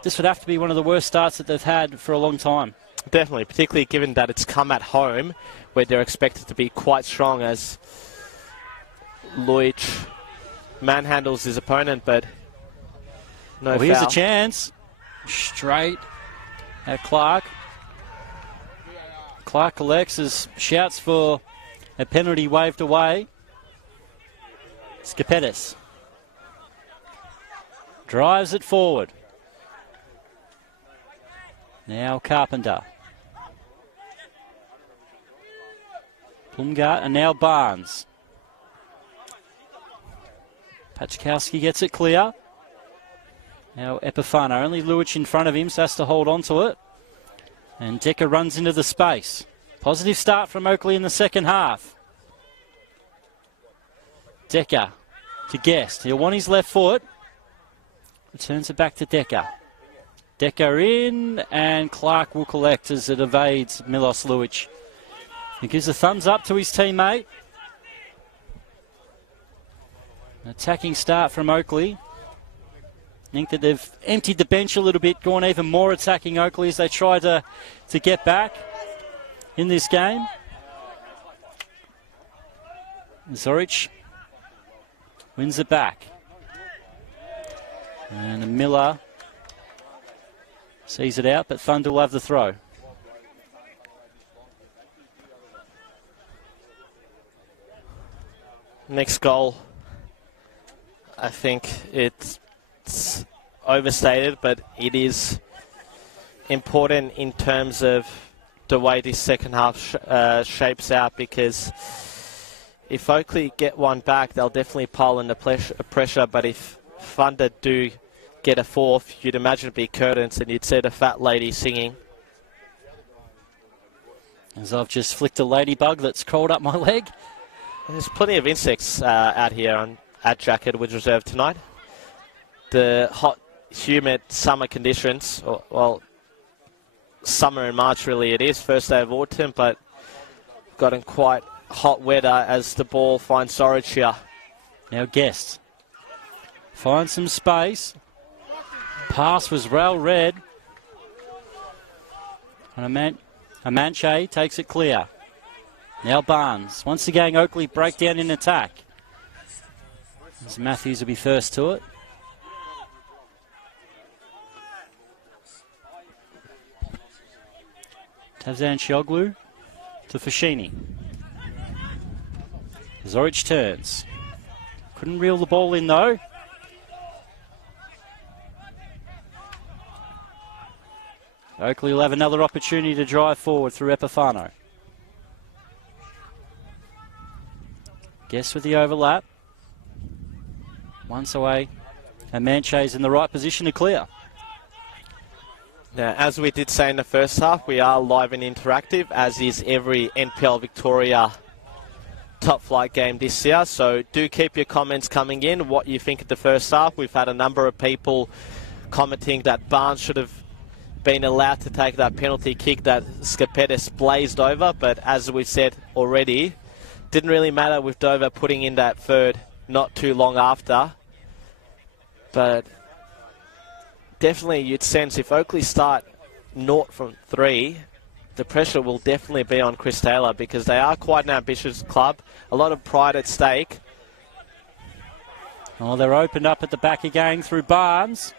this would have to be one of the worst starts that they've had for a long time. Definitely, particularly given that it's come at home, where they're expected to be quite strong, as Luich manhandles his opponent, but no foul. Here's a chance. Straight at Clark. Clark collects as shouts for a penalty waved away. Skapetis drives it forward. Now Carpenter. Plumgart and now Barnes. Pachkowski gets it clear. Now Epifano, only Luich in front of him, so has to hold on to it. And Decker runs into the space. Positive start from Oakleigh in the second half. Decker to Guest. He'll want his left foot. Returns it back to Decker. Decker in, and Clark will collect as it evades Milos Luich. He gives a thumbs up to his teammate. An attacking start from Oakleigh. I think that they've emptied the bench a little bit, gone even more attacking Oakleigh as they try to get back in this game. Zoric wins it back. And Miller sees it out, but Thunder will have the throw. Next goal, I think it's overstated, but it is important in terms of the way this second half shapes out, because if Oakleigh get one back, they'll definitely pile in the pressure, but if Thunder do get a fourth, you'd imagine it'd be curtains and you'd see the fat lady singing. As I've just flicked a ladybug that's crawled up my leg. There's plenty of insects out here at Jack Edwards Reserve tonight. The hot, humid summer conditions, well, summer in March really it is, first day of autumn, but gotten quite hot weather as the ball finds Zoric here. Now Guest finds some space. Pass was well read. And Amanche takes it clear. Now Barnes. Once again, Oakleigh break down in attack. As Matthews will be first to it. Tavzan Chioglu to Fashini. Zoric turns. Couldn't reel the ball in though. Oakleigh will have another opportunity to drive forward through Epifano. Guess with the overlap. Once away. And Manche's in the right position to clear. Now, as we did say in the first half, we are live and interactive, as is every NPL Victoria top flight game this year. So do keep your comments coming in, what you think of the first half. We've had a number of people commenting that Barnes should have been allowed to take that penalty kick that Skapetis blazed over, but as we said already, didn't really matter with Dover putting in that third not too long after. But definitely you'd sense if Oakleigh start 0 from 3, the pressure will definitely be on Chris Taylor, because they are quite an ambitious club, a lot of pride at stake. Oh, they're opened up at the back again through Barnes.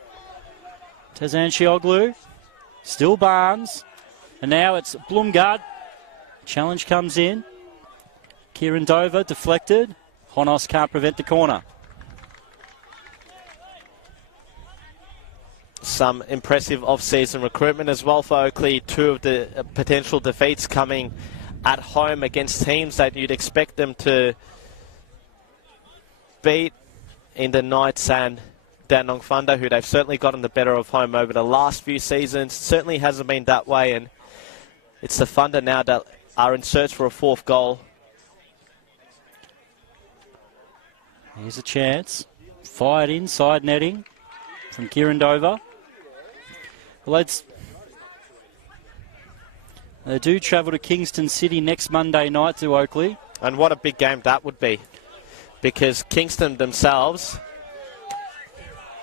Tazan Chioglu. Still Barnes. And now it's Blumgard. Challenge comes in. Kieran Dover deflected. Honos can't prevent the corner. Some impressive off-season recruitment as well for Oakleigh. 2 of the potential defeats coming at home against teams that you'd expect them to beat in the Knights and Dandenong Thunder, who they've certainly gotten the better of home over the last few seasons. Certainly hasn't been that way, and it's the Thunder now that are in search for a fourth goal. Here's a chance. Fired inside netting from Kirandova. Well, they do travel to Kingston City next Monday night to Oakleigh. And what a big game that would be, because Kingston themselves,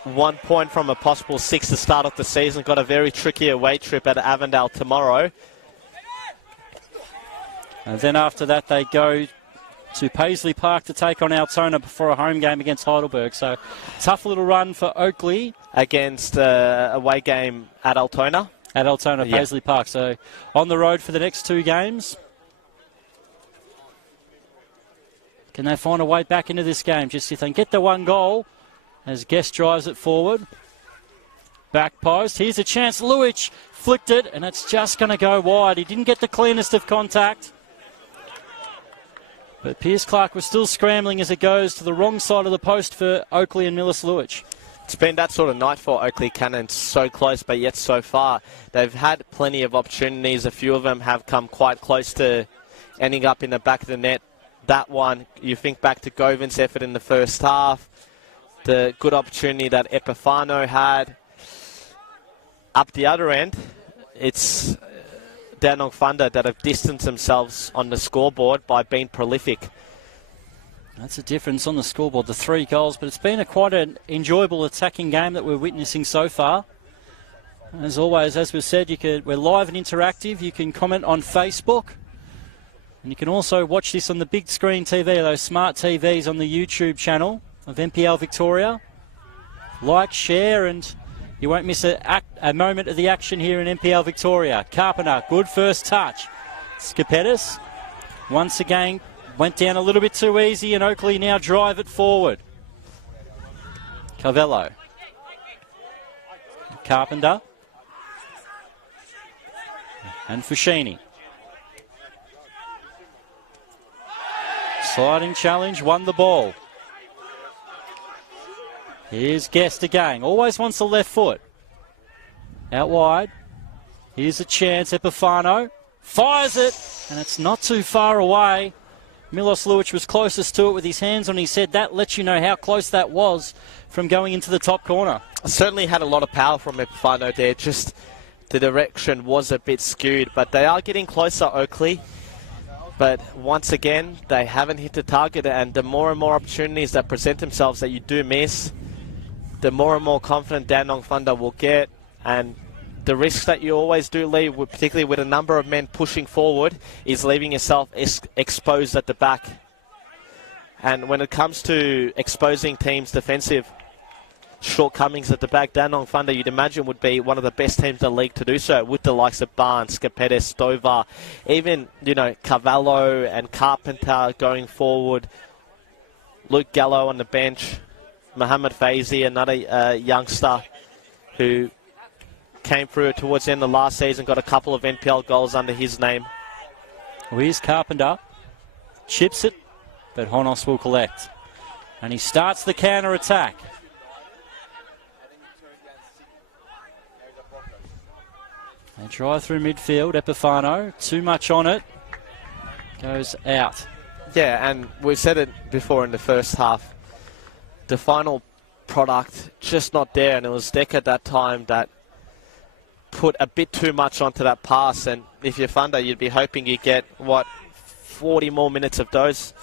1 point from a possible 6 to start off the season, got a very tricky away trip at Avondale tomorrow. And then after that they go to Paisley Park to take on Altona before a home game against Heidelberg. So tough little run for Oakleigh. Against away game at Altona. At Altona, Paisley Park. So on the road for the next 2 games. Can they find a way back into this game? Just if they can get the 1 goal as Guest drives it forward. Back post. Here's a chance. Luich flicked it, and it's just going to go wide. He didn't get the cleanest of contact. But Pierce Clark was still scrambling as it goes to the wrong side of the post for Oakleigh and Millis Luich. It's been that sort of night for Oakleigh Cannons, so close but yet so far. They've had plenty of opportunities. A few of them have come quite close to ending up in the back of the net. That one, you think back to Govin's effort in the first half, the good opportunity that Epifano had. Up the other end, it's Dandenong Thunder that have distanced themselves on the scoreboard by being prolific. That's a difference on the scoreboard, the 3 goals, but it's been quite an enjoyable attacking game that we're witnessing so far. As always, as we've said, we're live and interactive. You can comment on Facebook, and you can also watch this on the big screen TV, those smart TVs on the YouTube channel of NPL Victoria. Like, share, and you won't miss a moment of the action here in NPL Victoria. Carpenter, good first touch. Skapetis, once again, went down a little bit too easy, and Oakleigh now drive it forward. Carvello. Carpenter. And Fushini. Sliding challenge, won the ball. Here's Guest again. Always wants the left foot. Out wide. Here's a chance. Epifano fires it, and it's not too far away. Milos Luich was closest to it with his hands on his head. That lets you know how close that was from going into the top corner. Certainly had a lot of power from Epifano there. Just the direction was a bit skewed, but they are getting closer, Oakleigh. But once again, they haven't hit the target, and the more and more opportunities that present themselves that you do miss, the more and more confident Dandenong Thunder will get. And the risks that you always do leave, particularly with a number of men pushing forward, is leaving yourself exposed at the back. And when it comes to exposing teams' defensive shortcomings at the back, Dandenong Thunder, you'd imagine, would be one of the best teams in the league to do so, with the likes of Barnes, Skapetis, Stover, even, Cavallo and Carpenter going forward, Luke Gallo on the bench, Mohammed Faizi, another youngster who came through towards the end of last season, got a couple of NPL goals under his name. Well, here's Carpenter. Chips it, but Honos will collect. And he starts the counter-attack. They drive through midfield. Epifano, too much on it. Goes out. Yeah, and we've said it before in the first half. The final product just not there, and it was Deck at that time that put a bit too much onto that pass, and if you're Thunder, you'd be hoping you get, 40 more minutes of those.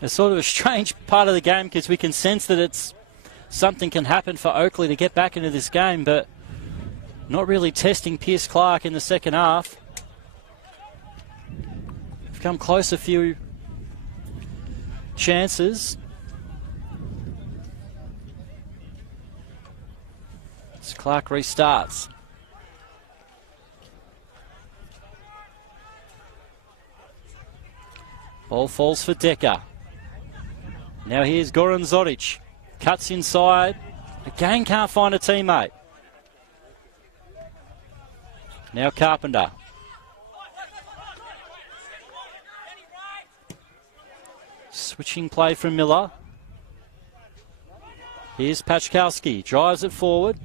It's sort of a strange part of the game because we can sense that something can happen for Oakleigh to get back into this game, but not really testing Pierce Clark in the second half. We've come close a few chances. As Clark restarts. Ball falls for Decker. Now here's Goran Zoric. Cuts inside. Again can't find a teammate. Now Carpenter. Switching play from Miller. Here's Pachkowski, drives it forward.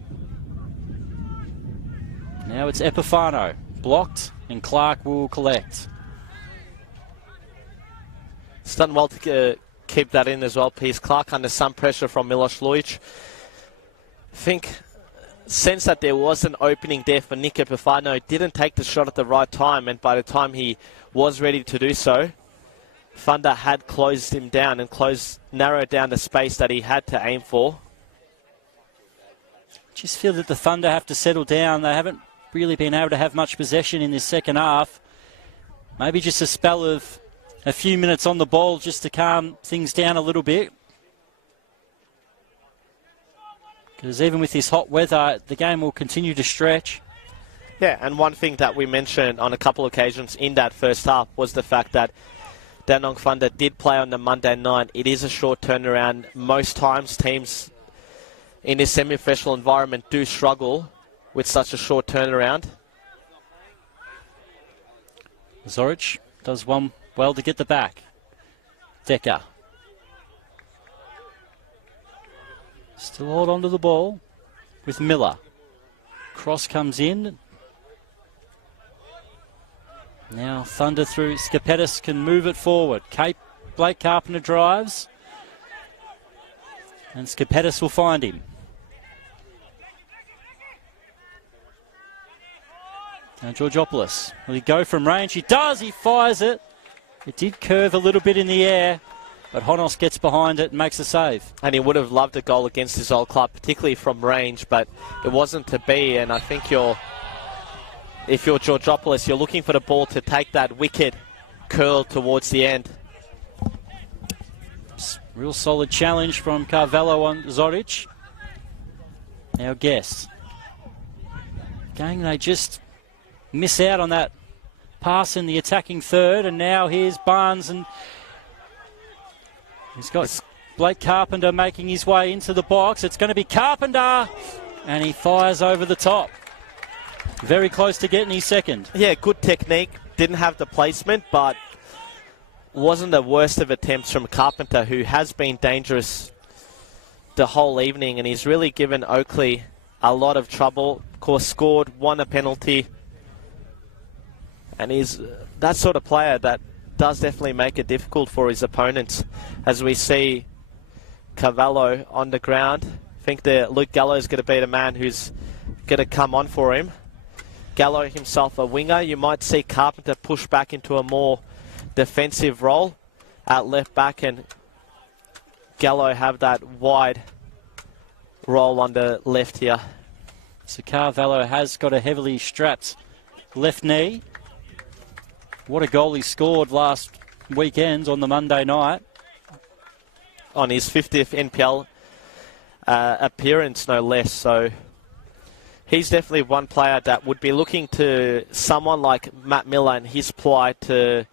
Now it's Epifano, blocked, and Clark will collect. It's done well to keep that in as well, Peace. Clark under some pressure from Milos Lujic. Sense that there was an opening there for Nick Epifano. Didn't take the shot at the right time, and by the time he was ready to do so, Thunder had closed him down and narrowed down the space that he had to aim for. Just feel that the Thunder have to settle down. They haven't really been able to have much possession in this second half. Maybe just a spell of a few minutes on the ball just to calm things down a little bit. Because even with this hot weather, the game will continue to stretch. Yeah, and one thing that we mentioned on a couple of occasions in that first half was the fact that Dandenong Thunder did play on the Monday night. It is a short turnaround. Most times teams in this semi-professional environment do struggle with such a short turnaround. Zoric does one well to get the back. Decker. Still hold on to the ball with Miller. Cross comes in. Now Thunder through. Skapetis can move it forward. Blake Carpenter drives. And Skapetis will find him. Now Georgopoulos. Will he go from range? He does. He fires it. It did curve a little bit in the air, but Honos gets behind it and makes a save. And he would have loved a goal against his old club, particularly from range, but it wasn't to be. And I think if you're Georgopoulos, you're looking for the ball to take that wicked curl towards the end. Real solid challenge from Carvalho on Zoric. Now Guest. Gang, they just miss out on that pass in the attacking third, and now here's Barnes, and he's got Blake Carpenter making his way into the box. It's going to be Carpenter, and he fires over the top. Very close to getting his second. Yeah, good technique. Didn't have the placement, but wasn't the worst of attempts from Carpenter, who has been dangerous the whole evening, and he's really given Oakleigh a lot of trouble. Of course, scored, won a penalty, and he's that sort of player that does definitely make it difficult for his opponents. As we see Carvalho on the ground, I think that Luke Gallo is going to be the man who's going to come on for him. Gallo himself a winger. You might see Carpenter push back into a more defensive role at left back, and Gallo have that wide role on the left here. So Carvalho has got a heavily strapped left knee. What a goal he scored last weekend on the Monday night. On his 50th NPL appearance, no less. So he's definitely one player that would be looking to someone like Matt Miller and his plight to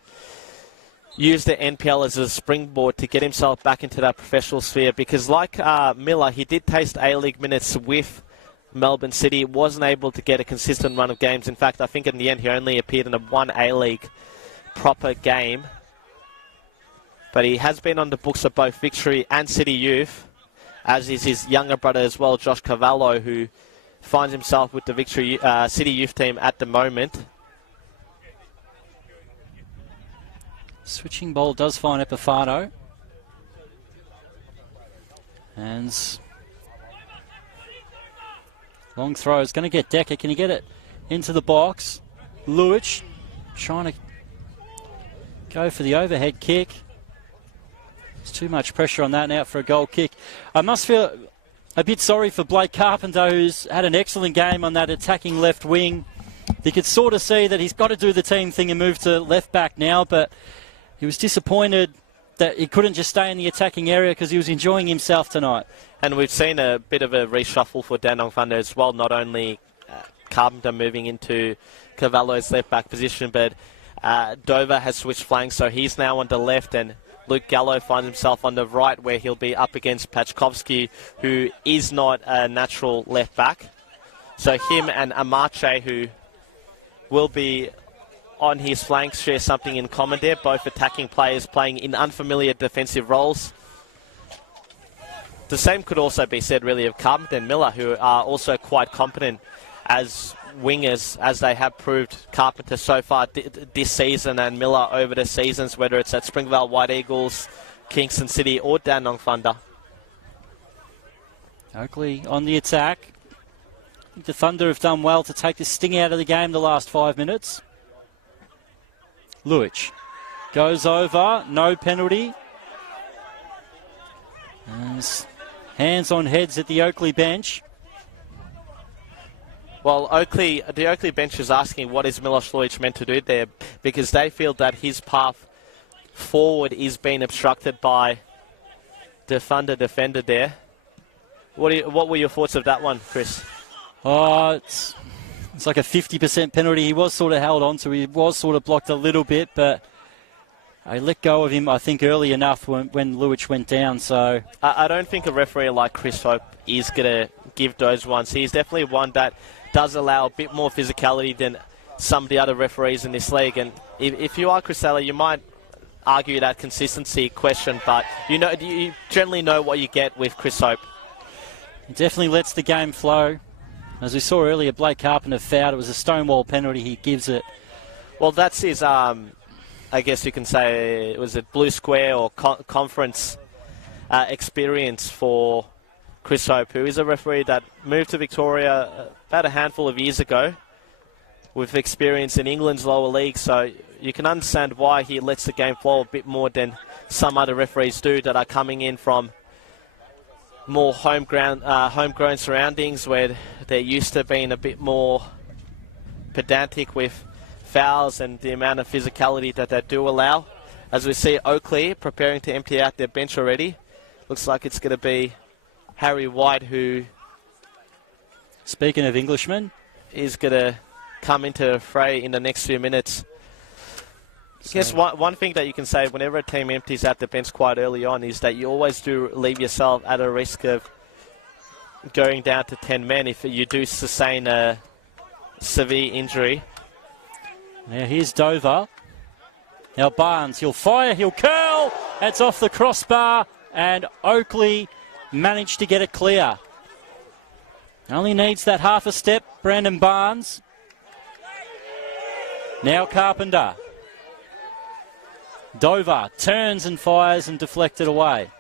use the NPL as a springboard to get himself back into that professional sphere. Because like Miller, he did taste A-League minutes with Melbourne City, wasn't able to get a consistent run of games. In fact, I think in the end he only appeared in one A-League proper game. But he has been on the books of both Victory and City Youth, as is his younger brother as well, Josh Carvalho, who finds himself with the Victory City Youth team at the moment. Switching ball does find Epifano. And long throw is going to get Decker. Can he get it into the box? Lujic trying to go for the overhead kick. There's too much pressure on that now for a goal kick. I must feel a bit sorry for Blake Carpenter, who's had an excellent game on that attacking left wing. You could sort of see that he's got to do the team thing and move to left back now, but he was disappointed that he couldn't just stay in the attacking area because he was enjoying himself tonight. And we've seen a bit of a reshuffle for Dandenong Thunder as well, not only Carpenter moving into Carvalho's left back position, but Dover has switched flanks, so he's now on the left, and Luke Gallo finds himself on the right, where he'll be up against Pachkovsky, who is not a natural left back. So him and Amache, who will be on his flanks, share something in common there. Both attacking players playing in unfamiliar defensive roles. the same could also be said, really, of Carpenter and Miller, who are also quite competent as wingers, as they have proved. Carpenter so far this season and Miller over the seasons, whether it's at Springvale White Eagles, Kingston City or Dandenong Thunder. Oakleigh on the attack. I think the Thunder have done well to take the sting out of the game the last 5 minutes. Luich goes over, no penalty. And hands on heads at the Oakleigh bench. Well, the Oakleigh bench is asking what is Milos Luich meant to do there, because they feel that his path forward is being obstructed by the Thunder defender there. What were your thoughts of that one, Chris? Oh, it's like a 50% penalty. He was sort of held on to. He was sort of blocked a little bit, but I let go of him, I think, early enough when Luich went down. So I don't think a referee like Chris Hope is going to give those ones. He's definitely one that does allow a bit more physicality than some of the other referees in this league. And if you are Chris Eller, you might argue that consistency question, but you generally know what you get with Chris Hope. He definitely lets the game flow. As we saw earlier, Blake Carpenter fouled. It was a stonewall penalty. He gives it. Well, that's his, I guess you can say, was it blue square or conference experience for Chris Hope, who is a referee that moved to Victoria about a handful of years ago with experience in England's lower league. So you can understand why he lets the game flow a bit more than some other referees do that are coming in from more homegrown surroundings, where they're used to being a bit more pedantic with fouls and the amount of physicality that they do allow. As we see Oakleigh preparing to empty out their bench already. Looks like it's going to be Harry White, who, speaking of Englishmen, is going to come into the fray in the next few minutes. I guess one thing that you can say whenever a team empties out the bench quite early on is that you always do leave yourself at a risk of going down to 10 men if you do sustain a severe injury. Now here's Dover. Now Barnes, he'll fire, he'll curl. That's off the crossbar, and Oakleigh managed to get it clear. Only needs that half a step, Brandon Barnes. Now Carpenter. Dover turns and fires and deflected away.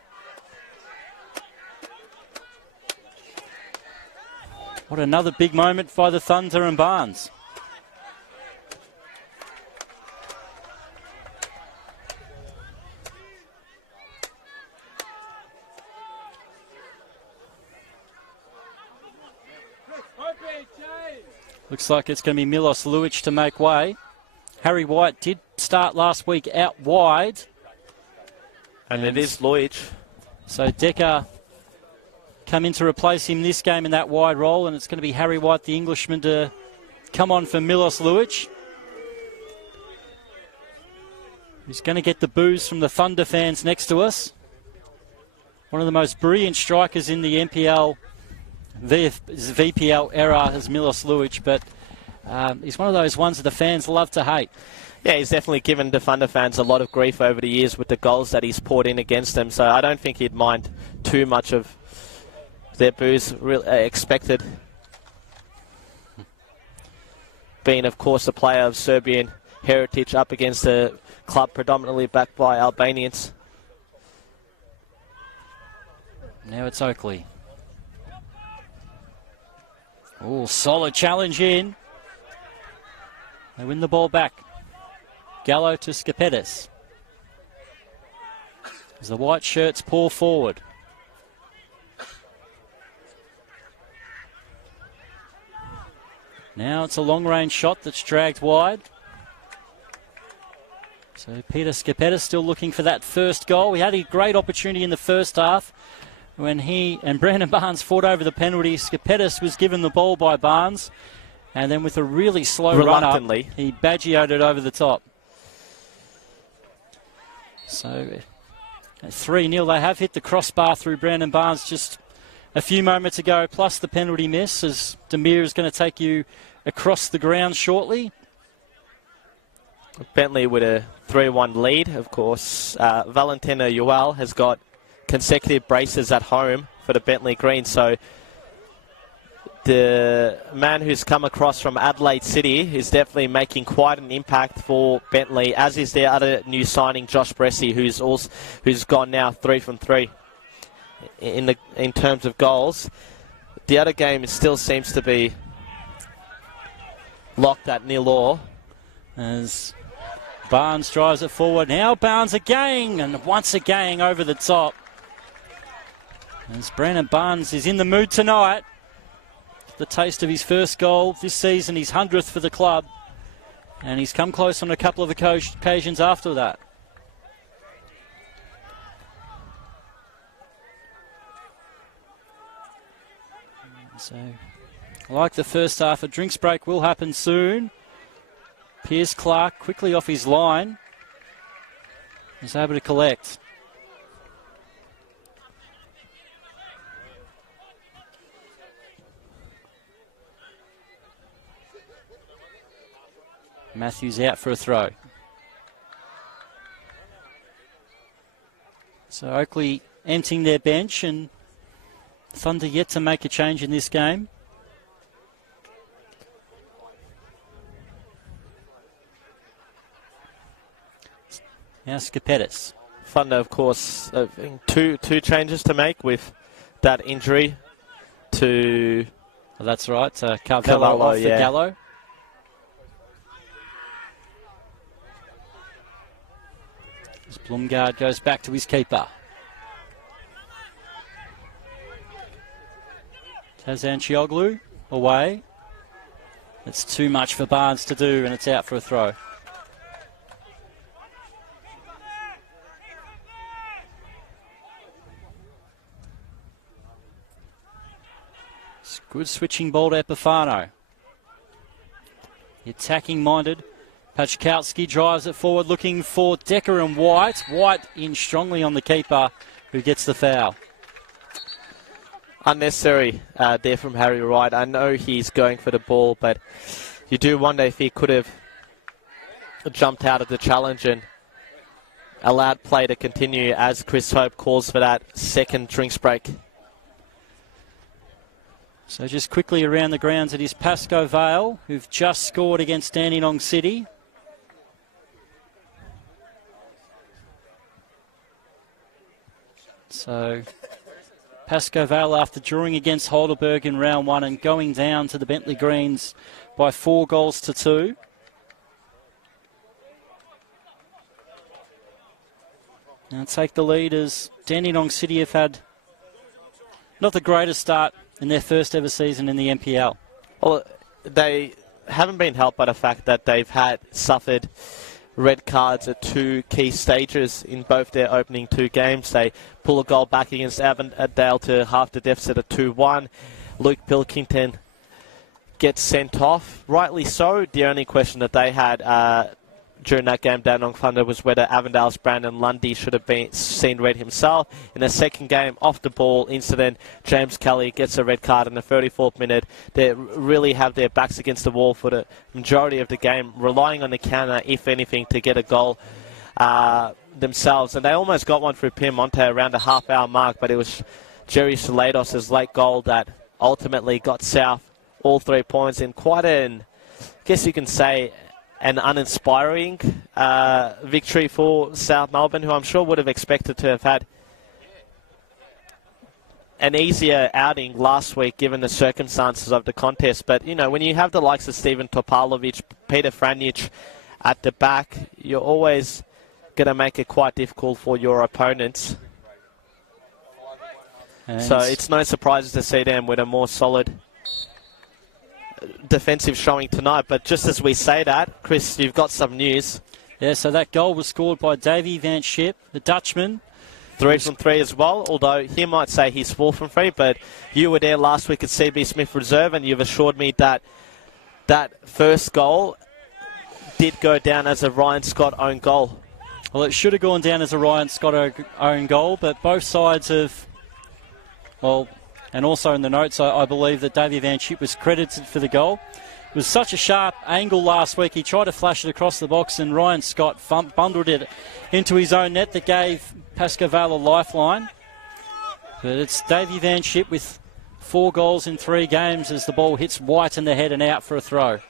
What another big moment by the Thunder and Barnes. Looks like it's going to be Milos Luich to make way. Harry White did start last week out wide. And it is Luich. So Decker come in to replace him this game in that wide role, and it's going to be Harry White, the Englishman, to come on for Milos Luich. He's going to get the boos from the Thunder fans next to us. One of the most brilliant strikers in the NPL, VPL era is Milos Luich, but he's one of those ones that the fans love to hate. Yeah, he's definitely given the Thunder fans a lot of grief over the years with the goals that he's poured in against them, so I don't think he'd mind too much of their boos expected. Being, of course, a player of Serbian heritage up against a club predominantly backed by Albanians. Now it's Oakleigh. Oh, solid challenge in. They win the ball back. Gallo to Skapetis. As the white shirts pour forward. Now it's a long-range shot that's dragged wide. So Peter Skapetis still looking for that first goal. He had a great opportunity in the first half when he and Brandon Barnes fought over the penalty. Skapetis was given the ball by Barnes, and then with a really slow run-up, he Baggioed it over the top. So at 3-0, they have hit the crossbar through Brandon Barnes just a few moments ago, plus the penalty miss, as Demir is going to take you across the ground shortly. Bentley with a 3-1 lead, of course. Valentina Ual has got consecutive braces at home for the Bentley Green. So the man who's come across from Adelaide City is definitely making quite an impact for Bentley, as is their other new signing, Josh Bressy, who's gone now 3 from 3 in terms of goals. The other game still seems to be locked at 0-0 as Barnes drives it forward. Now Barnes again, and once again over the top. As Brandon Barnes is in the mood tonight. The taste of his first goal this season, his 100th for the club. And he's come close on a couple of occasions after that. So, like the first half, a drinks break will happen soon. Piers Clark quickly off his line. He's able to collect. Matthews out for a throw. So Oakleigh emptying their bench, and Thunder yet to make a change in this game. Now Skapetis. Thunder, of course, two changes to make with that injury to... Oh, that's right, Carvalho off the Gallo. As Blumgard goes back to his keeper. Tazan Chioglu away. It's too much for Barnes to do, and it's out for a throw. It's good switching ball to Epifano. The attacking-minded Pachkowski drives it forward, looking for Decker and White. White in strongly on the keeper, who gets the foul. Unnecessary there from Harry Wright. I know he's going for the ball, but you do wonder if he could have jumped out of the challenge and allowed play to continue as Chris Hope calls for that second drinks break. So just quickly around the grounds, it is Pascoe Vale, who've just scored against Dandenong City. So Pascoe Vale, after drawing against Heidelberg in round 1 and going down to the Bentley Greens by 4-2. Now take the lead as Dandenong City have had not the greatest start in their first ever season in the NPL. Well, they haven't been helped by the fact that they've suffered red cards at 2 key stages in both their opening 2 games. They pull a goal back against Avondale to half the deficit at 2-1. Luke Pilkington gets sent off, rightly so. The only question that they had during that game, Dandenong Thunder, was whether Avondale's Brandon Lundy should have been seen red himself. In the second game, off the ball incident, James Kelly gets a red card in the 34th minute. They really have their backs against the wall for the majority of the game, relying on the counter, if anything, to get a goal themselves. And they almost got one through Piemonte around the half-hour mark, but it was Jerry Salados' late goal that ultimately got South all 3 points in quite an, I guess you can say, an uninspiring victory for South Melbourne, who I'm sure would have expected to have had an easier outing last week given the circumstances of the contest. But, you know, when you have the likes of Steven Topalovic, Peter Franjic at the back, you're always going to make it quite difficult for your opponents. And so it's no surprise to see them with a more solid defensive showing tonight. But just as we say that, Chris, you've got some news. Yeah, so that goal was scored by Davy Van Schip, the Dutchman. 3 from 3 as well, although he might say he's 4 from 3, but you were there last week at CB Smith Reserve and you've assured me that that first goal did go down as a Ryan Scott own goal. Well, it should have gone down as a Ryan Scott own goal, but both sides have, well, and also in the notes, I believe that Davy Van Schip was credited for the goal. It was such a sharp angle last week. He tried to flash it across the box, and Ryan Scott bundled it into his own net that gave Pascoe Vale a lifeline. But it's Davey Van Schip with 4 goals in 3 games as the ball hits White in the head and out for a throw.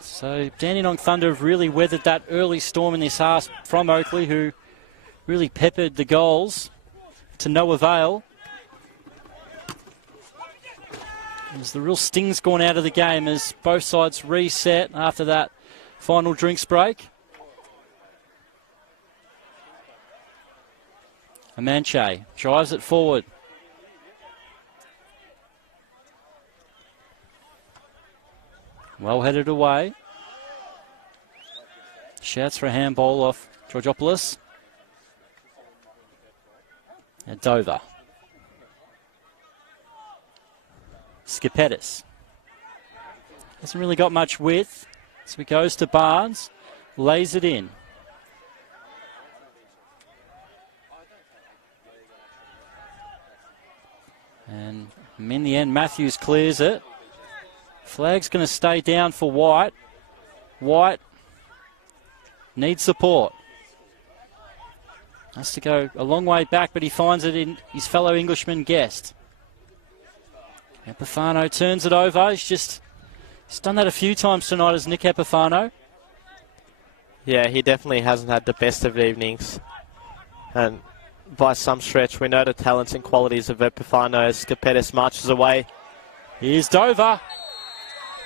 So Dandenong Thunder have really weathered that early storm in this half from Oakleigh, who really peppered the goals to no avail. As the real sting's gone out of the game as both sides reset after that final drinks break. Amanche drives it forward. Well headed away. Shouts for a handball off Georgopoulos. And Dover. Skipetis. Hasn't really got much width. So he goes to Barnes. Lays it in. And in the end, Matthews clears it. Flag's going to stay down for White. White needs support. Has to go a long way back, but he finds it in his fellow Englishman Guest. Epifano turns it over. He's done that a few times tonight as Nick Epifano. Yeah, he definitely hasn't had the best of evenings. And by some stretch, we know the talents and qualities of Epifano as Skipetis marches away. Here's Dover.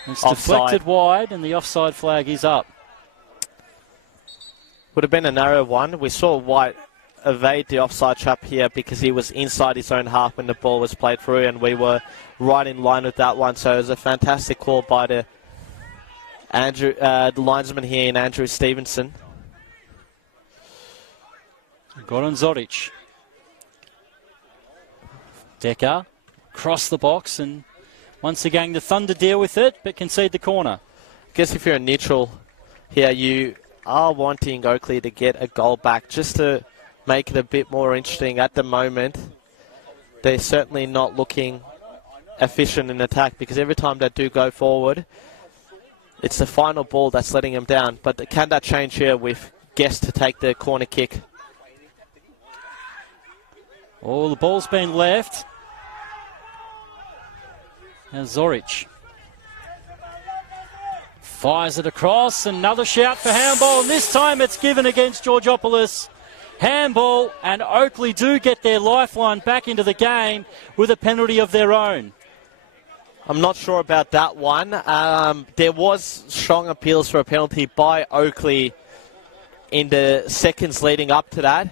It's Offside. deflected wide, and the offside flag is up. Would have been a narrow one. We saw White evade the offside trap here because he was inside his own half when the ball was played through, and we were right in line with that one. So it was a fantastic call by the linesman here in Andrew Stevenson. Goran Zoric. Decker cross the box, and once again the Thunder deal with it but concede the corner. I guess if you're a neutral here, you are wanting Oakleigh to get a goal back just to make it a bit more interesting. At the moment, they're certainly not looking efficient in attack because every time they do go forward, it's the final ball that's letting them down. But can that change here with Guest to take the corner kick? Oh, the ball's been left. And Zoric fires it across. Another shout for handball, and this time it's given against Georgopoulos. Handball, and Oakleigh do get their lifeline back into the game with a penalty of their own. I'm not sure about that one. There was strong appeals for a penalty by Oakleigh in the seconds leading up to that.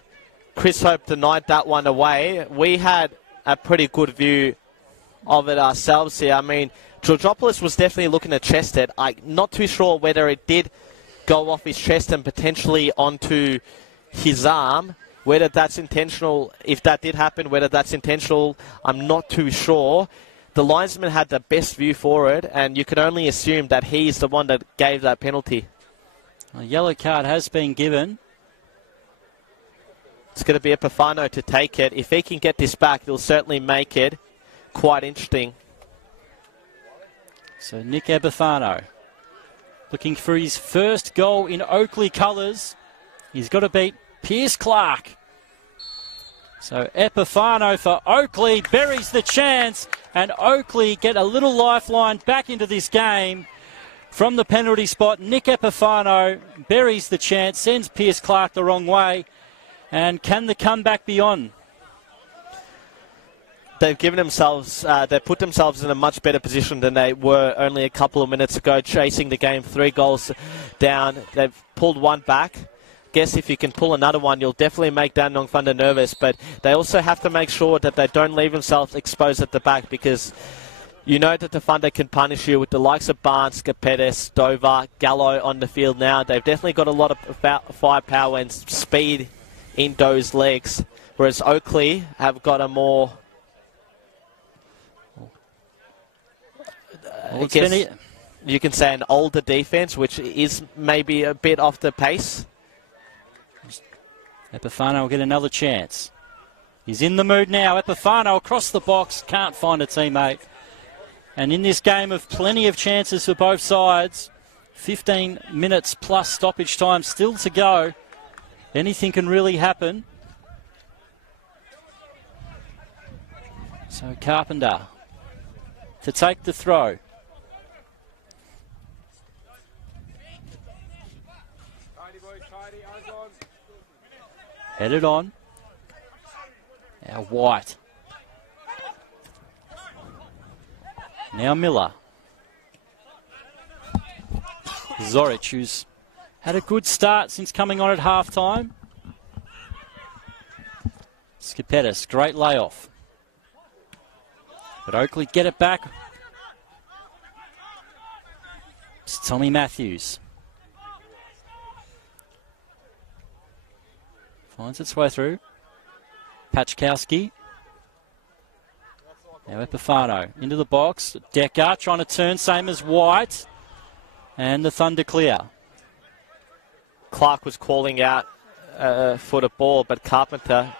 Chris Hope denied that one away. We had a pretty good view of it ourselves here. I mean, Georgopoulos was definitely looking to chest it. I'm not too sure whether it did go off his chest and potentially onto his arm. Whether that's intentional, if that did happen, whether that's intentional, I'm not too sure. The linesman had the best view for it, and you can only assume that he's the one that gave that penalty. A yellow card has been given. It's going to be Epifano to take it. If he can get this back, it'll certainly make it quite interesting. So Nick Epifano looking for his first goal in Oakleigh colours. He's got to beat Pierce Clark. So Epifano for Oakleigh buries the chance, and Oakleigh get a little lifeline back into this game from the penalty spot. Nick Epifano buries the chance, sends Pierce Clark the wrong way, and can the comeback be on? They've given themselves, they put themselves in a much better position than they were only a couple of minutes ago, chasing the game 3 goals down. They've pulled one back. Guess if you can pull another one, you'll definitely make Dandenong Thunder nervous, but they also have to make sure that they don't leave themselves exposed at the back, because you know that the Thunder can punish you with the likes of Barnes, Skipetis, Dover, Gallo on the field now. They've definitely got a lot of firepower and speed in those legs, whereas Oakleigh have got a more... I guess you can say an older defense, which is maybe a bit off the pace. Epifano will get another chance. He's in the mood now. Epifano across the box, can't find a teammate. And in this game of plenty of chances for both sides, 15 minutes plus stoppage time still to go. Anything can really happen. So Carpenter to take the throw. Headed on. Now White. Now Miller. Zoric, who's had a good start since coming on at half-time. Skipetis, great layoff. But Oakleigh get it back. It's Tommy Matthews. Finds its way through. Pachkowski. Now Epifano into the box. Decker trying to turn, same as White. And the Thunder clear. Clark was calling out for the ball, but Carpenter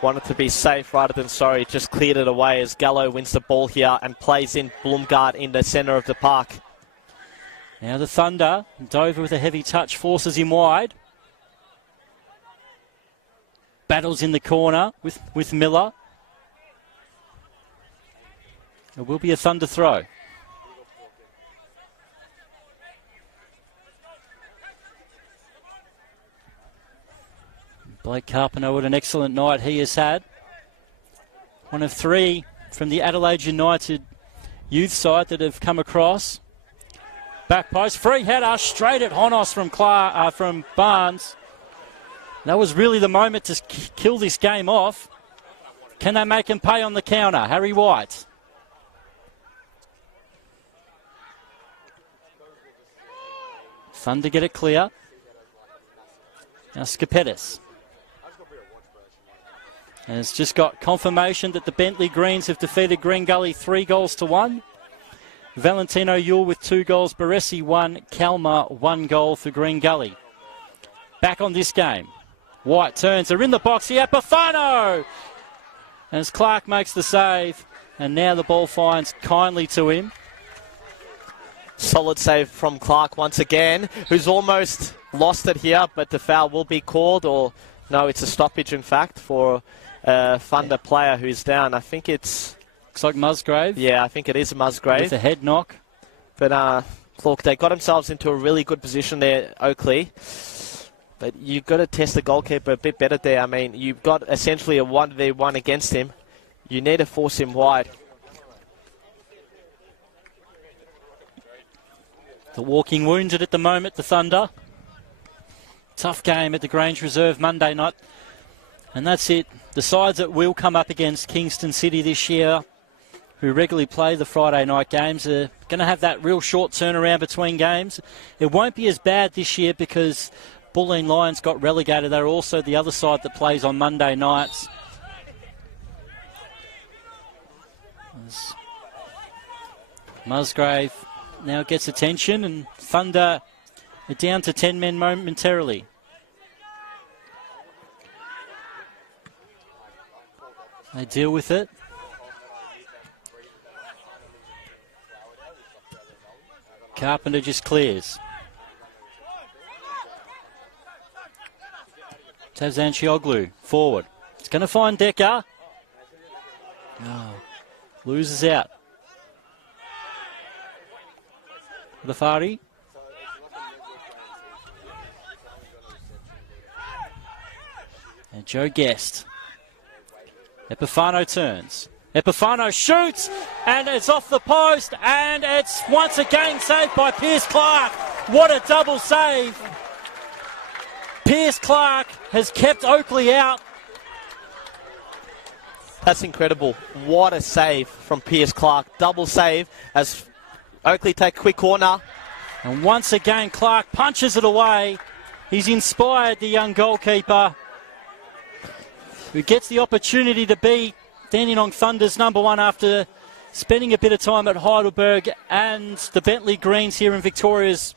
wanted to be safe rather than sorry. Just cleared it away as Gallo wins the ball here and plays in Blumgard in the centre of the park. Now the Thunder. Dover with a heavy touch forces him wide. Battles in the corner with Miller. It will be a Thunder throw. Blake Carpenter, what an excellent night he has had. One of 3 from the Adelaide United youth side that have come across. Back post, free header straight at Honos from Barnes. That was really the moment to kill this game off. Can they make him pay on the counter? Harry White. Thunder get it clear. Now Skipetis. And it's just got confirmation that the Bentley Greens have defeated Green Gully 3-1. Valentino Yule with 2 goals. Baresi 1. Kalmar 1 goal for Green Gully. Back on this game. White turns. They're in the box here. Epifano! And as Clark makes the save. And now the ball finds kindly to him. Solid save from Clark once again, who's almost lost it here, but the foul will be called, or no, it's a stoppage in fact for a Thunder player who's down. I think it's... Looks like Musgrave. Yeah, I think it is Musgrave. With a head knock. But look, they got themselves into a really good position there, Oakleigh. But you've got to test the goalkeeper a bit better there. I mean, you've got essentially a 1v1 against him. You need to force him wide. The walking wounded at the moment, the Thunder. Tough game at the Grange Reserve Monday night. And that's it. The sides that will come up against Kingston City this year, who regularly play the Friday night games, are going to have that real short turnaround between games. It won't be as bad this year because Bulleen Lions got relegated. They're also the other side that plays on Monday nights. Musgrave now gets attention, and Thunder are down to 10 men momentarily. They deal with it. Carpenter just clears. Oakleigh forward. It's going to find Decker. Oh, loses out. Lafari. And Joe Guest. Epifano turns. Epifano shoots, and it's off the post, and it's once again saved by Pierce Clark. What a double save. Pierce Clark has kept Oakleigh out. That's incredible. What a save from Pierce Clark. Double save as Oakleigh take a quick corner. And once again, Clark punches it away. He's inspired the young goalkeeper, who gets the opportunity to be Dandenong Thunder's #1 after spending a bit of time at Heidelberg and the Bentley Greens here in Victoria's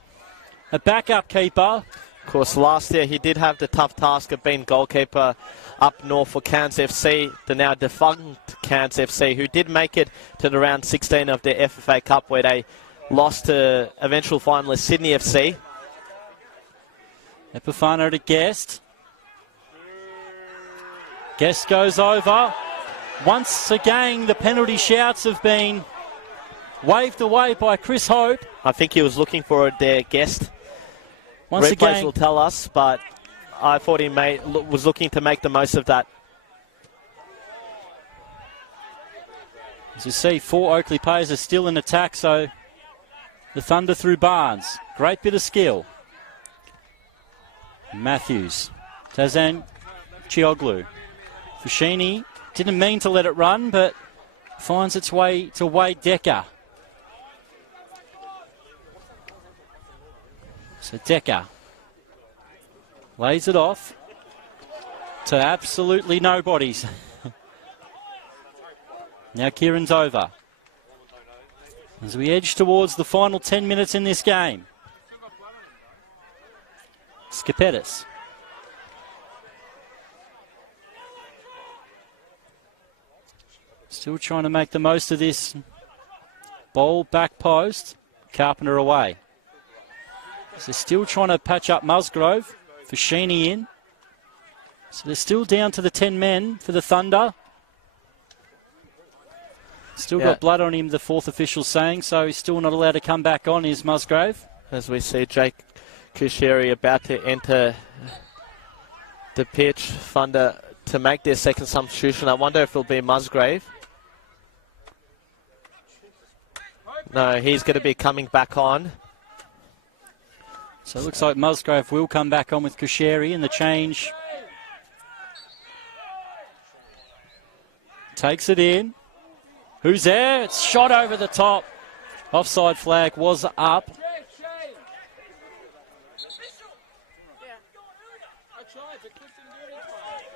a backup keeper. Of course, last year he did have the tough task of being goalkeeper up north for Cairns FC, the now defunct Cairns FC, who did make it to the round 16 of the FFA Cup, where they lost to eventual finalist Sydney FC. Epifano to Guest. Guest goes over. Once again, the penalty shouts have been waved away by Chris Hope. I think he was looking for it there, Guest. Once Replays again, will tell us, but I thought he was looking to make the most of that. as you see, 4 Oakleigh players are still in attack, so the Thunder through Barnes. Great bit of skill. Matthews. Tazan Chioglu. Fushini didn't mean to let it run, but finds its way to Wade Decker. So Decker lays it off to absolutely nobodies. Now Kieran's over. As we edge towards the final 10 minutes in this game. Skipetis. Still trying to make the most of this. Ball back post. Carpenter away. So they're still trying to patch up Musgrove. Fashini in. So they're still down to the 10 men for the Thunder. Still got blood on him, the 4th official saying, so he's still not allowed to come back on, is Musgrove. As we see Jake Kusheri about to enter the pitch, Thunder to make their second substitution. I wonder if it'll be Musgrave. No, he's going to be coming back on. So it looks like Musgrove will come back on with Kusheri, and the change takes it in. Who's there? It's shot over the top. Offside flag was up.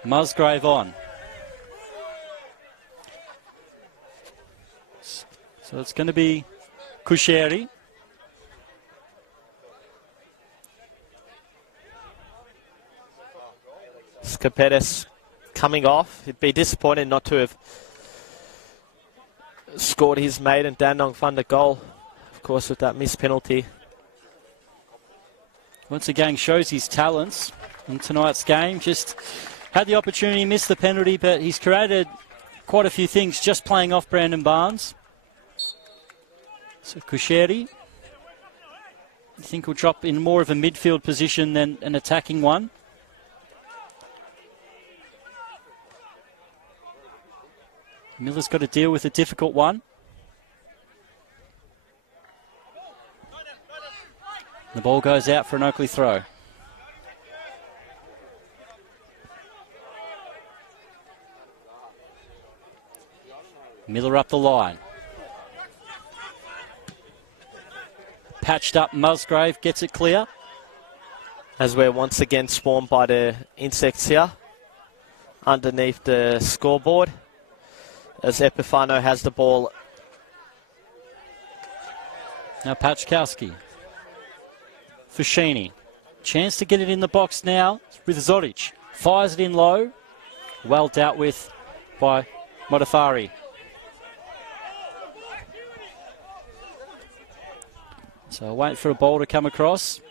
Musgrave on. So it's going to be Kusheri. Skipetis coming off. He'd be disappointed not to have scored his maiden Dandenong Thunder goal, of course, with that missed penalty. Once again shows his talents in tonight's game. Just had the opportunity, missed the penalty, but he's created quite a few things just playing off Brandon Barnes. So Kusheri, I think will drop in more of a midfield position than an attacking one. Miller's got to deal with a difficult one. The ball goes out for an Oakleigh throw. Miller up the line. Patched up Musgrave, gets it clear. As we're once again swarmed by the insects here underneath the scoreboard. As Epifano has the ball. Now Pachkowski. Fushini. Chance to get it in the box now with Zoric. Fires it in low. Well dealt with by Modafari. So I'll wait for a ball to come across.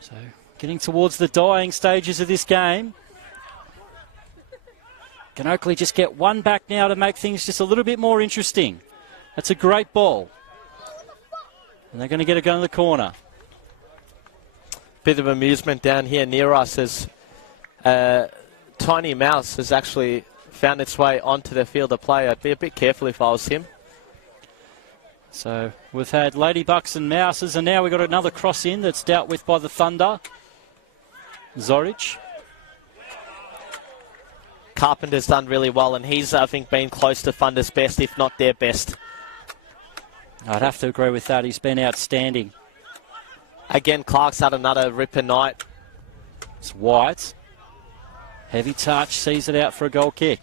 So getting towards the dying stages of this game. Can Oakleigh just get one back now to make things just a little bit more interesting? That's a great ball. And they're going to get a go in the corner. Bit of amusement down here near us as Tiny Mouse has actually found its way onto the field of play. I'd be a bit careful if I was him. So we've had Ladybucks and Mouses, and now we've got another cross in that's dealt with by the Thunder. Zoric. Carpenter's done really well, and he's, I think, been close to Thunder's best, if not their best. I'd have to agree with that. He's been outstanding. Again, Clark's had another ripper night. It's White. Heavy touch, sees it out for a goal kick.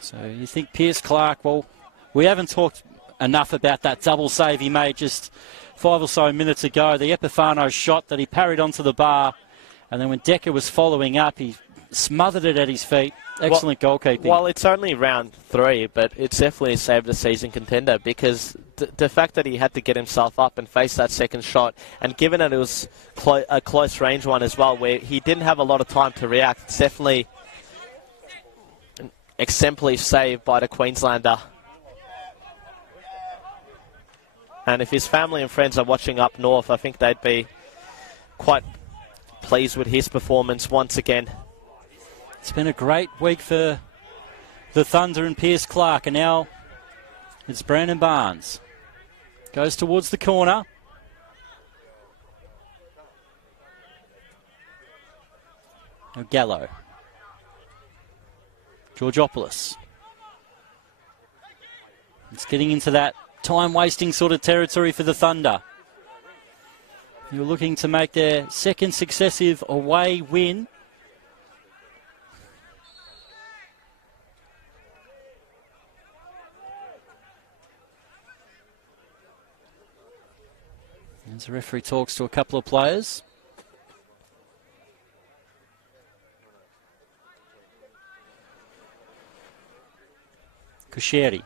So you think Pierce Clark, well, we haven't talked enough about that double save he made just 5 or so minutes ago. The Epifano shot that he parried onto the bar And then when Decker was following up, he smothered it at his feet. Excellent goalkeeping. Well, it's only round 3, but it's definitely saved a season contender because the fact that he had to get himself up and face that second shot, and given that it was a close range one as well, where he didn't have a lot of time to react, it's definitely an exemplary save by the Queenslander. And if his family and friends are watching up north, I think they'd be quite pleased with his performance once again. It's been a great week for the Thunder and Pierce Clark, and now it's Brandon Barnes. Goes towards the corner. Now Gallo. Georgopoulos. It's getting into that time-wasting sort of territory for the Thunder. You're looking to make their second successive away win. As the referee talks to a couple of players. Kusheri.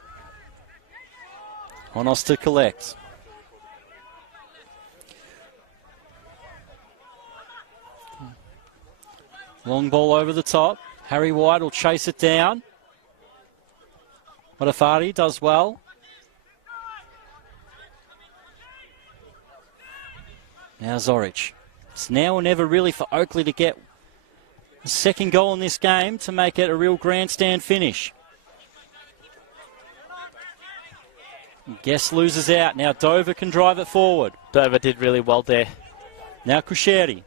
Honos to collect. Long ball over the top. Harry White will chase it down. Modafari does well. Now Zorich. It's now or never really for Oakleigh to get a second goal in this game to make it a real grandstand finish. Guest loses out. Now Dover can drive it forward. Dover did really well there. Now Kusheri.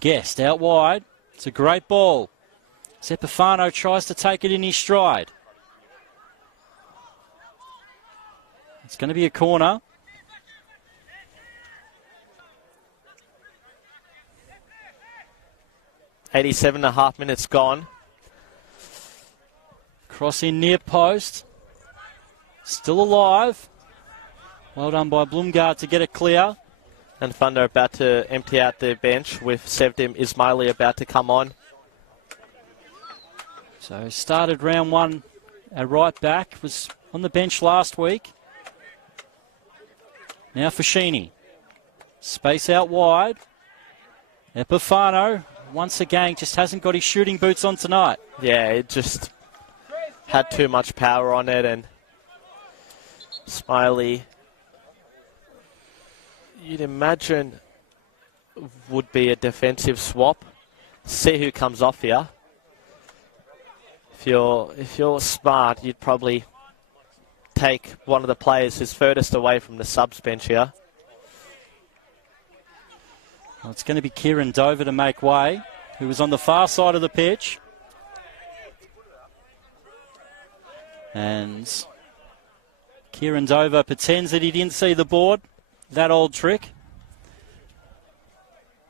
Guest out wide. It's a great ball. Epifano tries to take it in his stride. It's going to be a corner. .87.5 minutes gone. Cross in near post. Still alive. Well done by Blumgard to get it clear. And Thunder about to empty out their bench with Sevdim Ismaili about to come on. So started round 1 at right back. Was on the bench last week. Now Fashini. Space out wide. Epifano, once again, just hasn't got his shooting boots on tonight. Yeah, it just had too much power on it, and Smiley, you'd imagine, would be a defensive swap. See who comes off here. If you're smart, you'd probably take one of the players who's furthest away from the subs bench here. Well, it's going to be Kieran Dover to make way, who was on the far side of the pitch. And Kieran Dover pretends that he didn't see the board. That old trick.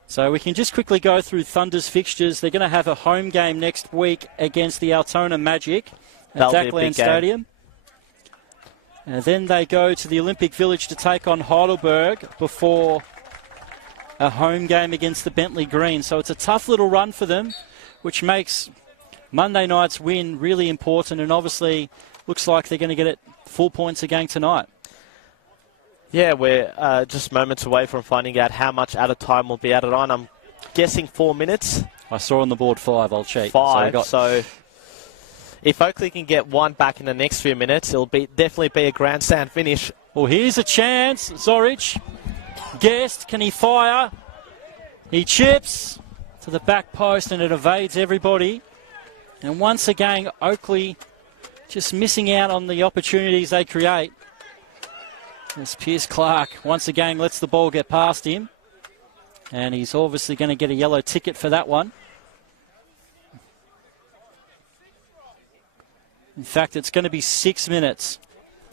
So we can just quickly go through Thunder's fixtures. They're going to have a home game next week against the Altona Magic at Dockland Stadium. And then they go to the Olympic Village to take on Heidelberg before a home game against the Bentley Green. So it's a tough little run for them, which makes Monday night's win really important, and obviously looks like they're going to get it full points again tonight. Yeah, we're just moments away from finding out how much out of time will be added on. I'm guessing 4 minutes. I saw on the board 5, I'll cheat. 5, so if Oakleigh can get one back in the next few minutes, it'll definitely be a grandstand finish. Well, here's a chance. Zorich, Guest, can he fire? He chips to the back post and it evades everybody. And once again, Oakleigh just missing out on the opportunities they create. As Pierce Clark once again lets the ball get past him. And he's obviously going to get a yellow ticket for that one. In fact, it's going to be 6 minutes.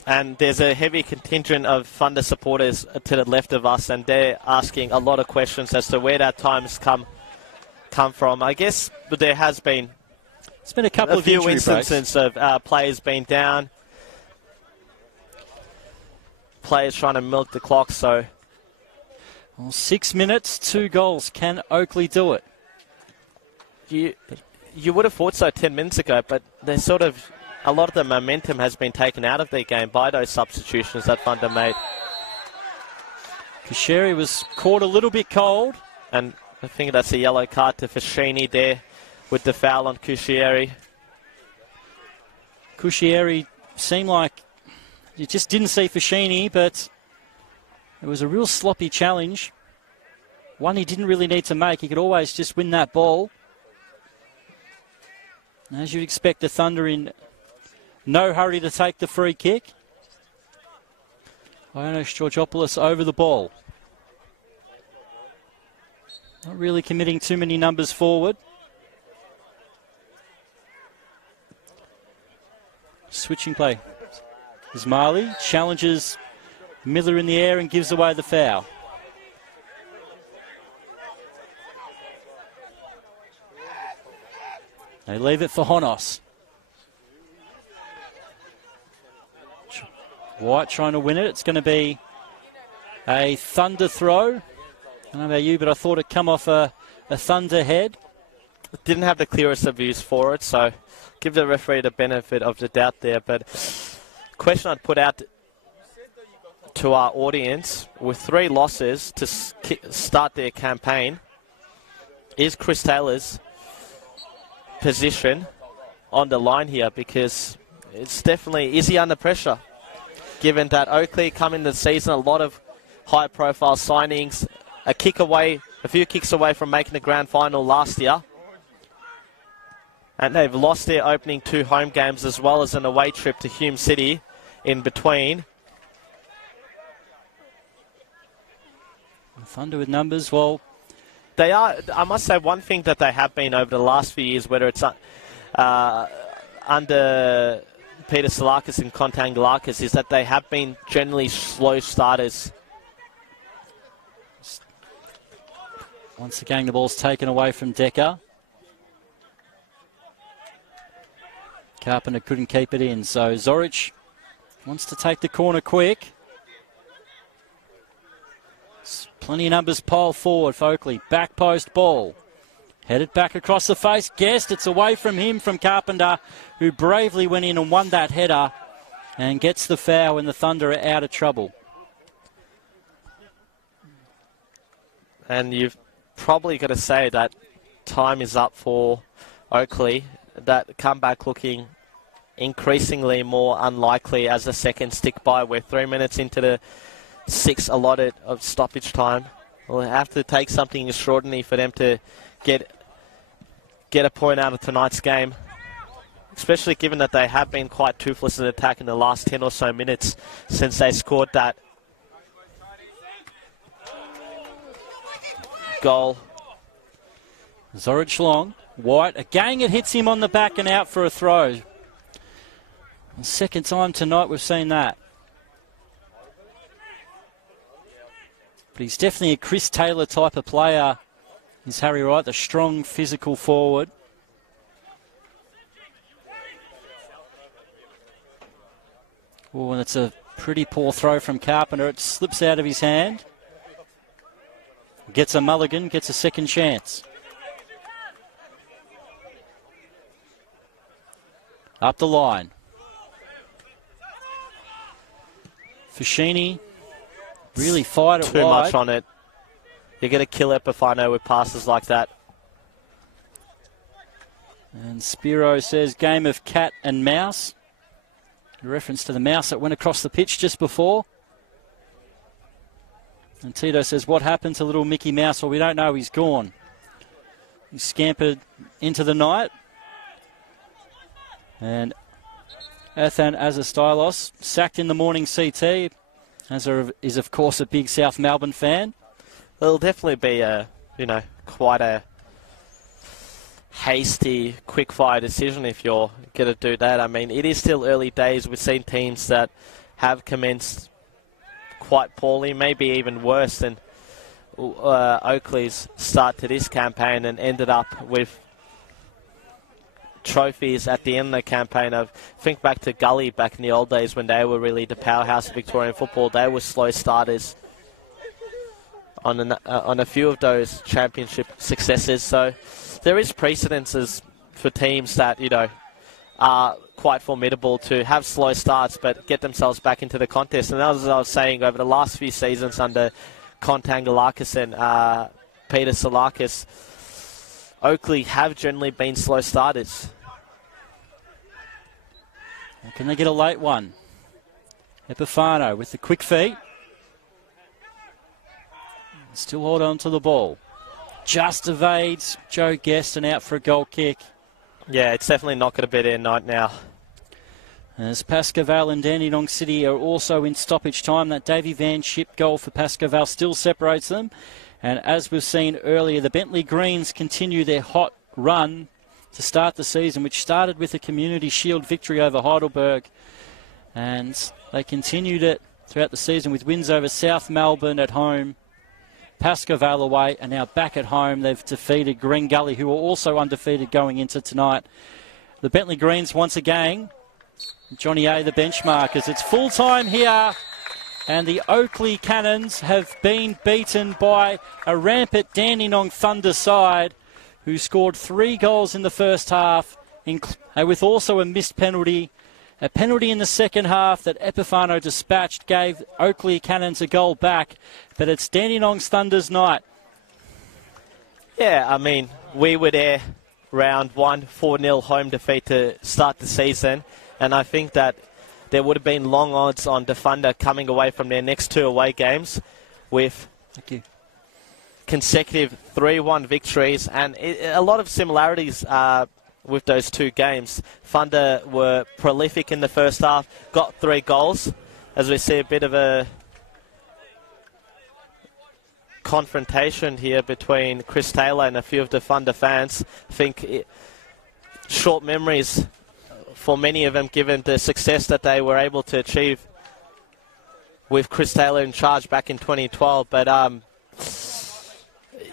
And there's a heavy contingent of Thunder supporters to the left of us, and they're asking a lot of questions as to where that time's come from. I guess but there has been it's been a couple of few instances of players being down. players trying to milk the clock. So, well, 6 minutes, 2 goals. Can Oakleigh do it? You would have thought so 10 minutes ago, but they're sort of, a lot of the momentum has been taken out of their game by those substitutions that Thunder made. Kasheri was caught a little bit cold. And I think that's a yellow card to Fashini there with the foul on Kushieri. Kushieri seemed like you just didn't see Fashini, but it was a real sloppy challenge. One he didn't really need to make. He could always just win that ball. As you'd expect, the Thunder in no hurry to take the free kick. Ioannis Georgopoulos over the ball. Not really committing too many numbers forward. Switching play. Ismaili challenges Miller in the air and gives away the foul. They leave it for Honos. White trying to win it. It's going to be a Thunder throw. I don't know about you, but I thought it'd come off a Thunder head. Didn't have the clearest of views for it, so give the referee the benefit of the doubt there. But question I'd put out to our audience, with 3 losses to start their campaign, is Chris Taylor's position on the line here? Because it's definitely, is he under pressure? Given that Oakleigh come into the season, a lot of high-profile signings, a few kicks away from making the grand final last year. And they've lost their opening 2 home games as well as an away trip to Hume City in between. Thunder with numbers, well, they are, I must say, one thing that they have been over the last few years, whether it's under Peter Salakis and Kontangalakis, is that they have been generally slow starters. Once again, the ball's taken away from Decker. Carpenter couldn't keep it in, so Zoric wants to take the corner quick. Plenty of numbers pile forward for Oakleigh. Back post ball. Headed back across the face. Guessed it's away from him, from Carpenter, who bravely went in and won that header and gets the foul when the Thunder are out of trouble. And you've probably got to say that time is up for Oakleigh. That comeback looking increasingly more unlikely as the seconds tick by. We're 3 minutes into the 6 allotted of stoppage time. We'll have to take something extraordinary for them to get a point out of tonight's game, especially given that they have been quite toothless in attack in the last 10 or so minutes since they scored that goal. Zoric long. White, again it hits him on the back and out for a throw. The second time tonight we've seen that. But he's definitely a Chris Taylor type of player, is Harry Wright, the strong physical forward. Oh, and it's a pretty poor throw from Carpenter. It slips out of his hand. Gets a mulligan, gets a second chance. Up the line. Fashini really fired it too wide. much on it. You're going to kill Epifano with passes like that. And Spiro says game of cat and mouse. A reference to the mouse that went across the pitch just before. And Tito says, what happened to little Mickey Mouse? Well, we don't know. He's gone. He scampered into the night. And Athan Azastylos sacked in the morning CT. Azza is, of course, a big South Melbourne fan. It'll definitely be quite a hasty, quick-fire decision if you're going to do that. I mean, it is still early days. We've seen teams that have commenced quite poorly, maybe even worse than Oakleigh's start to this campaign, and ended up with trophies at the end of the campaign. I think back to Gully back in the old days when they were really the powerhouse of Victorian football. They were slow starters on a few of those championship successes. So there is precedences for teams that, you know, are quite formidable to have slow starts but get themselves back into the contest. And that was, as I was saying, over the last few seasons under Kontangalakis and Peter Salakis, Oakleigh have generally been slow starters. Can they get a late one? Epifano with the quick feet. Still hold on to the ball. Just evades Joe Gueston out for a goal kick. Yeah, it's definitely not going to be their night now. As Pascoe and Dandenong City are also in stoppage time. That Davy Van Schip goal for Pascoe still separates them. And as we've seen earlier, the Bentley Greens continue their hot run to start the season, which started with a Community Shield victory over Heidelberg. And they continued it throughout the season with wins over South Melbourne at home, Pascoe away, and now back at home. They've defeated Green Gully, who are also undefeated going into tonight. The Bentley Greens once again, Johnny A, the benchmarkers. It's full time here, and the Oakleigh Cannons have been beaten by a rampant Dandenong Thunder side, who scored 3 goals in the first half, with also a missed penalty. A penalty in the second half that Epifano dispatched gave Oakleigh Cannons a goal back, but it's Dandenong's Thunder's night. Yeah, I mean, we were there round 1, 4-0 home defeat to start the season, and I think that there would have been long odds on the Thunder coming away from their next 2 away games with consecutive 3-1 victories, and a lot of similarities with those 2 games. Thunder were prolific in the first half, got 3 goals, as we see a bit of a confrontation here between Chris Taylor and a few of the Thunder fans. I think short memories for many of them, given the success that they were able to achieve with Chris Taylor in charge back in 2012. But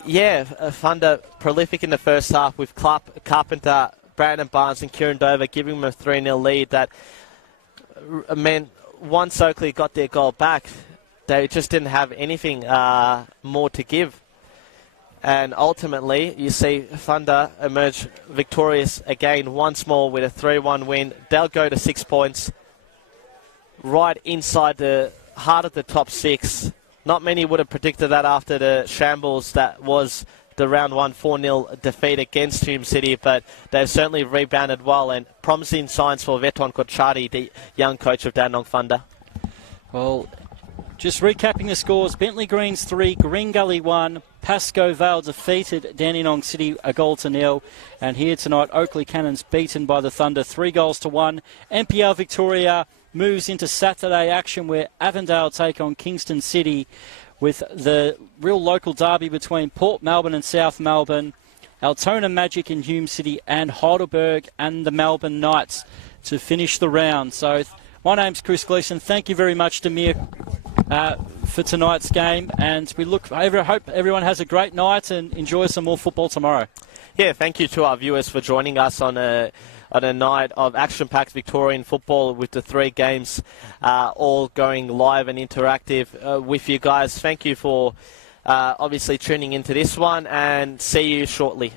yeah, Thunder prolific in the first half with Carpenter, Brandon Barnes and Kieran Dover giving them a 3-0 lead. That meant once Oakleigh got their goal back, they just didn't have anything more to give. And ultimately, you see Thunder emerge victorious again once more with a 3-1 win. They'll go to 6 points, right inside the heart of the top 6. Not many would have predicted that after the shambles that was the round 1 4-0 defeat against Hume City, but they've certainly rebounded well, and promising signs for Veton Kochari, the young coach of Dandenong Thunder. Well, just recapping the scores: Bentley Greens 3, Green Gully 1, Pascoe Vale defeated Dandenong City 1-0, and here tonight Oakleigh Cannons beaten by the Thunder 3-1. NPL Victoria moves into Saturday action where Avondale take on Kingston City, with the real local derby between Port Melbourne and South Melbourne, Altona Magic in Hume City, and Heidelberg and the Melbourne Knights to finish the round. So my name's Chris Gleeson. Thank you very much, Demir, for tonight's game, and I hope everyone has a great night and enjoys some more football tomorrow. Yeah, thank you to our viewers for joining us on a night of action-packed Victorian football with the 3 games all going live and interactive with you guys. Thank you for obviously tuning into this one, and see you shortly.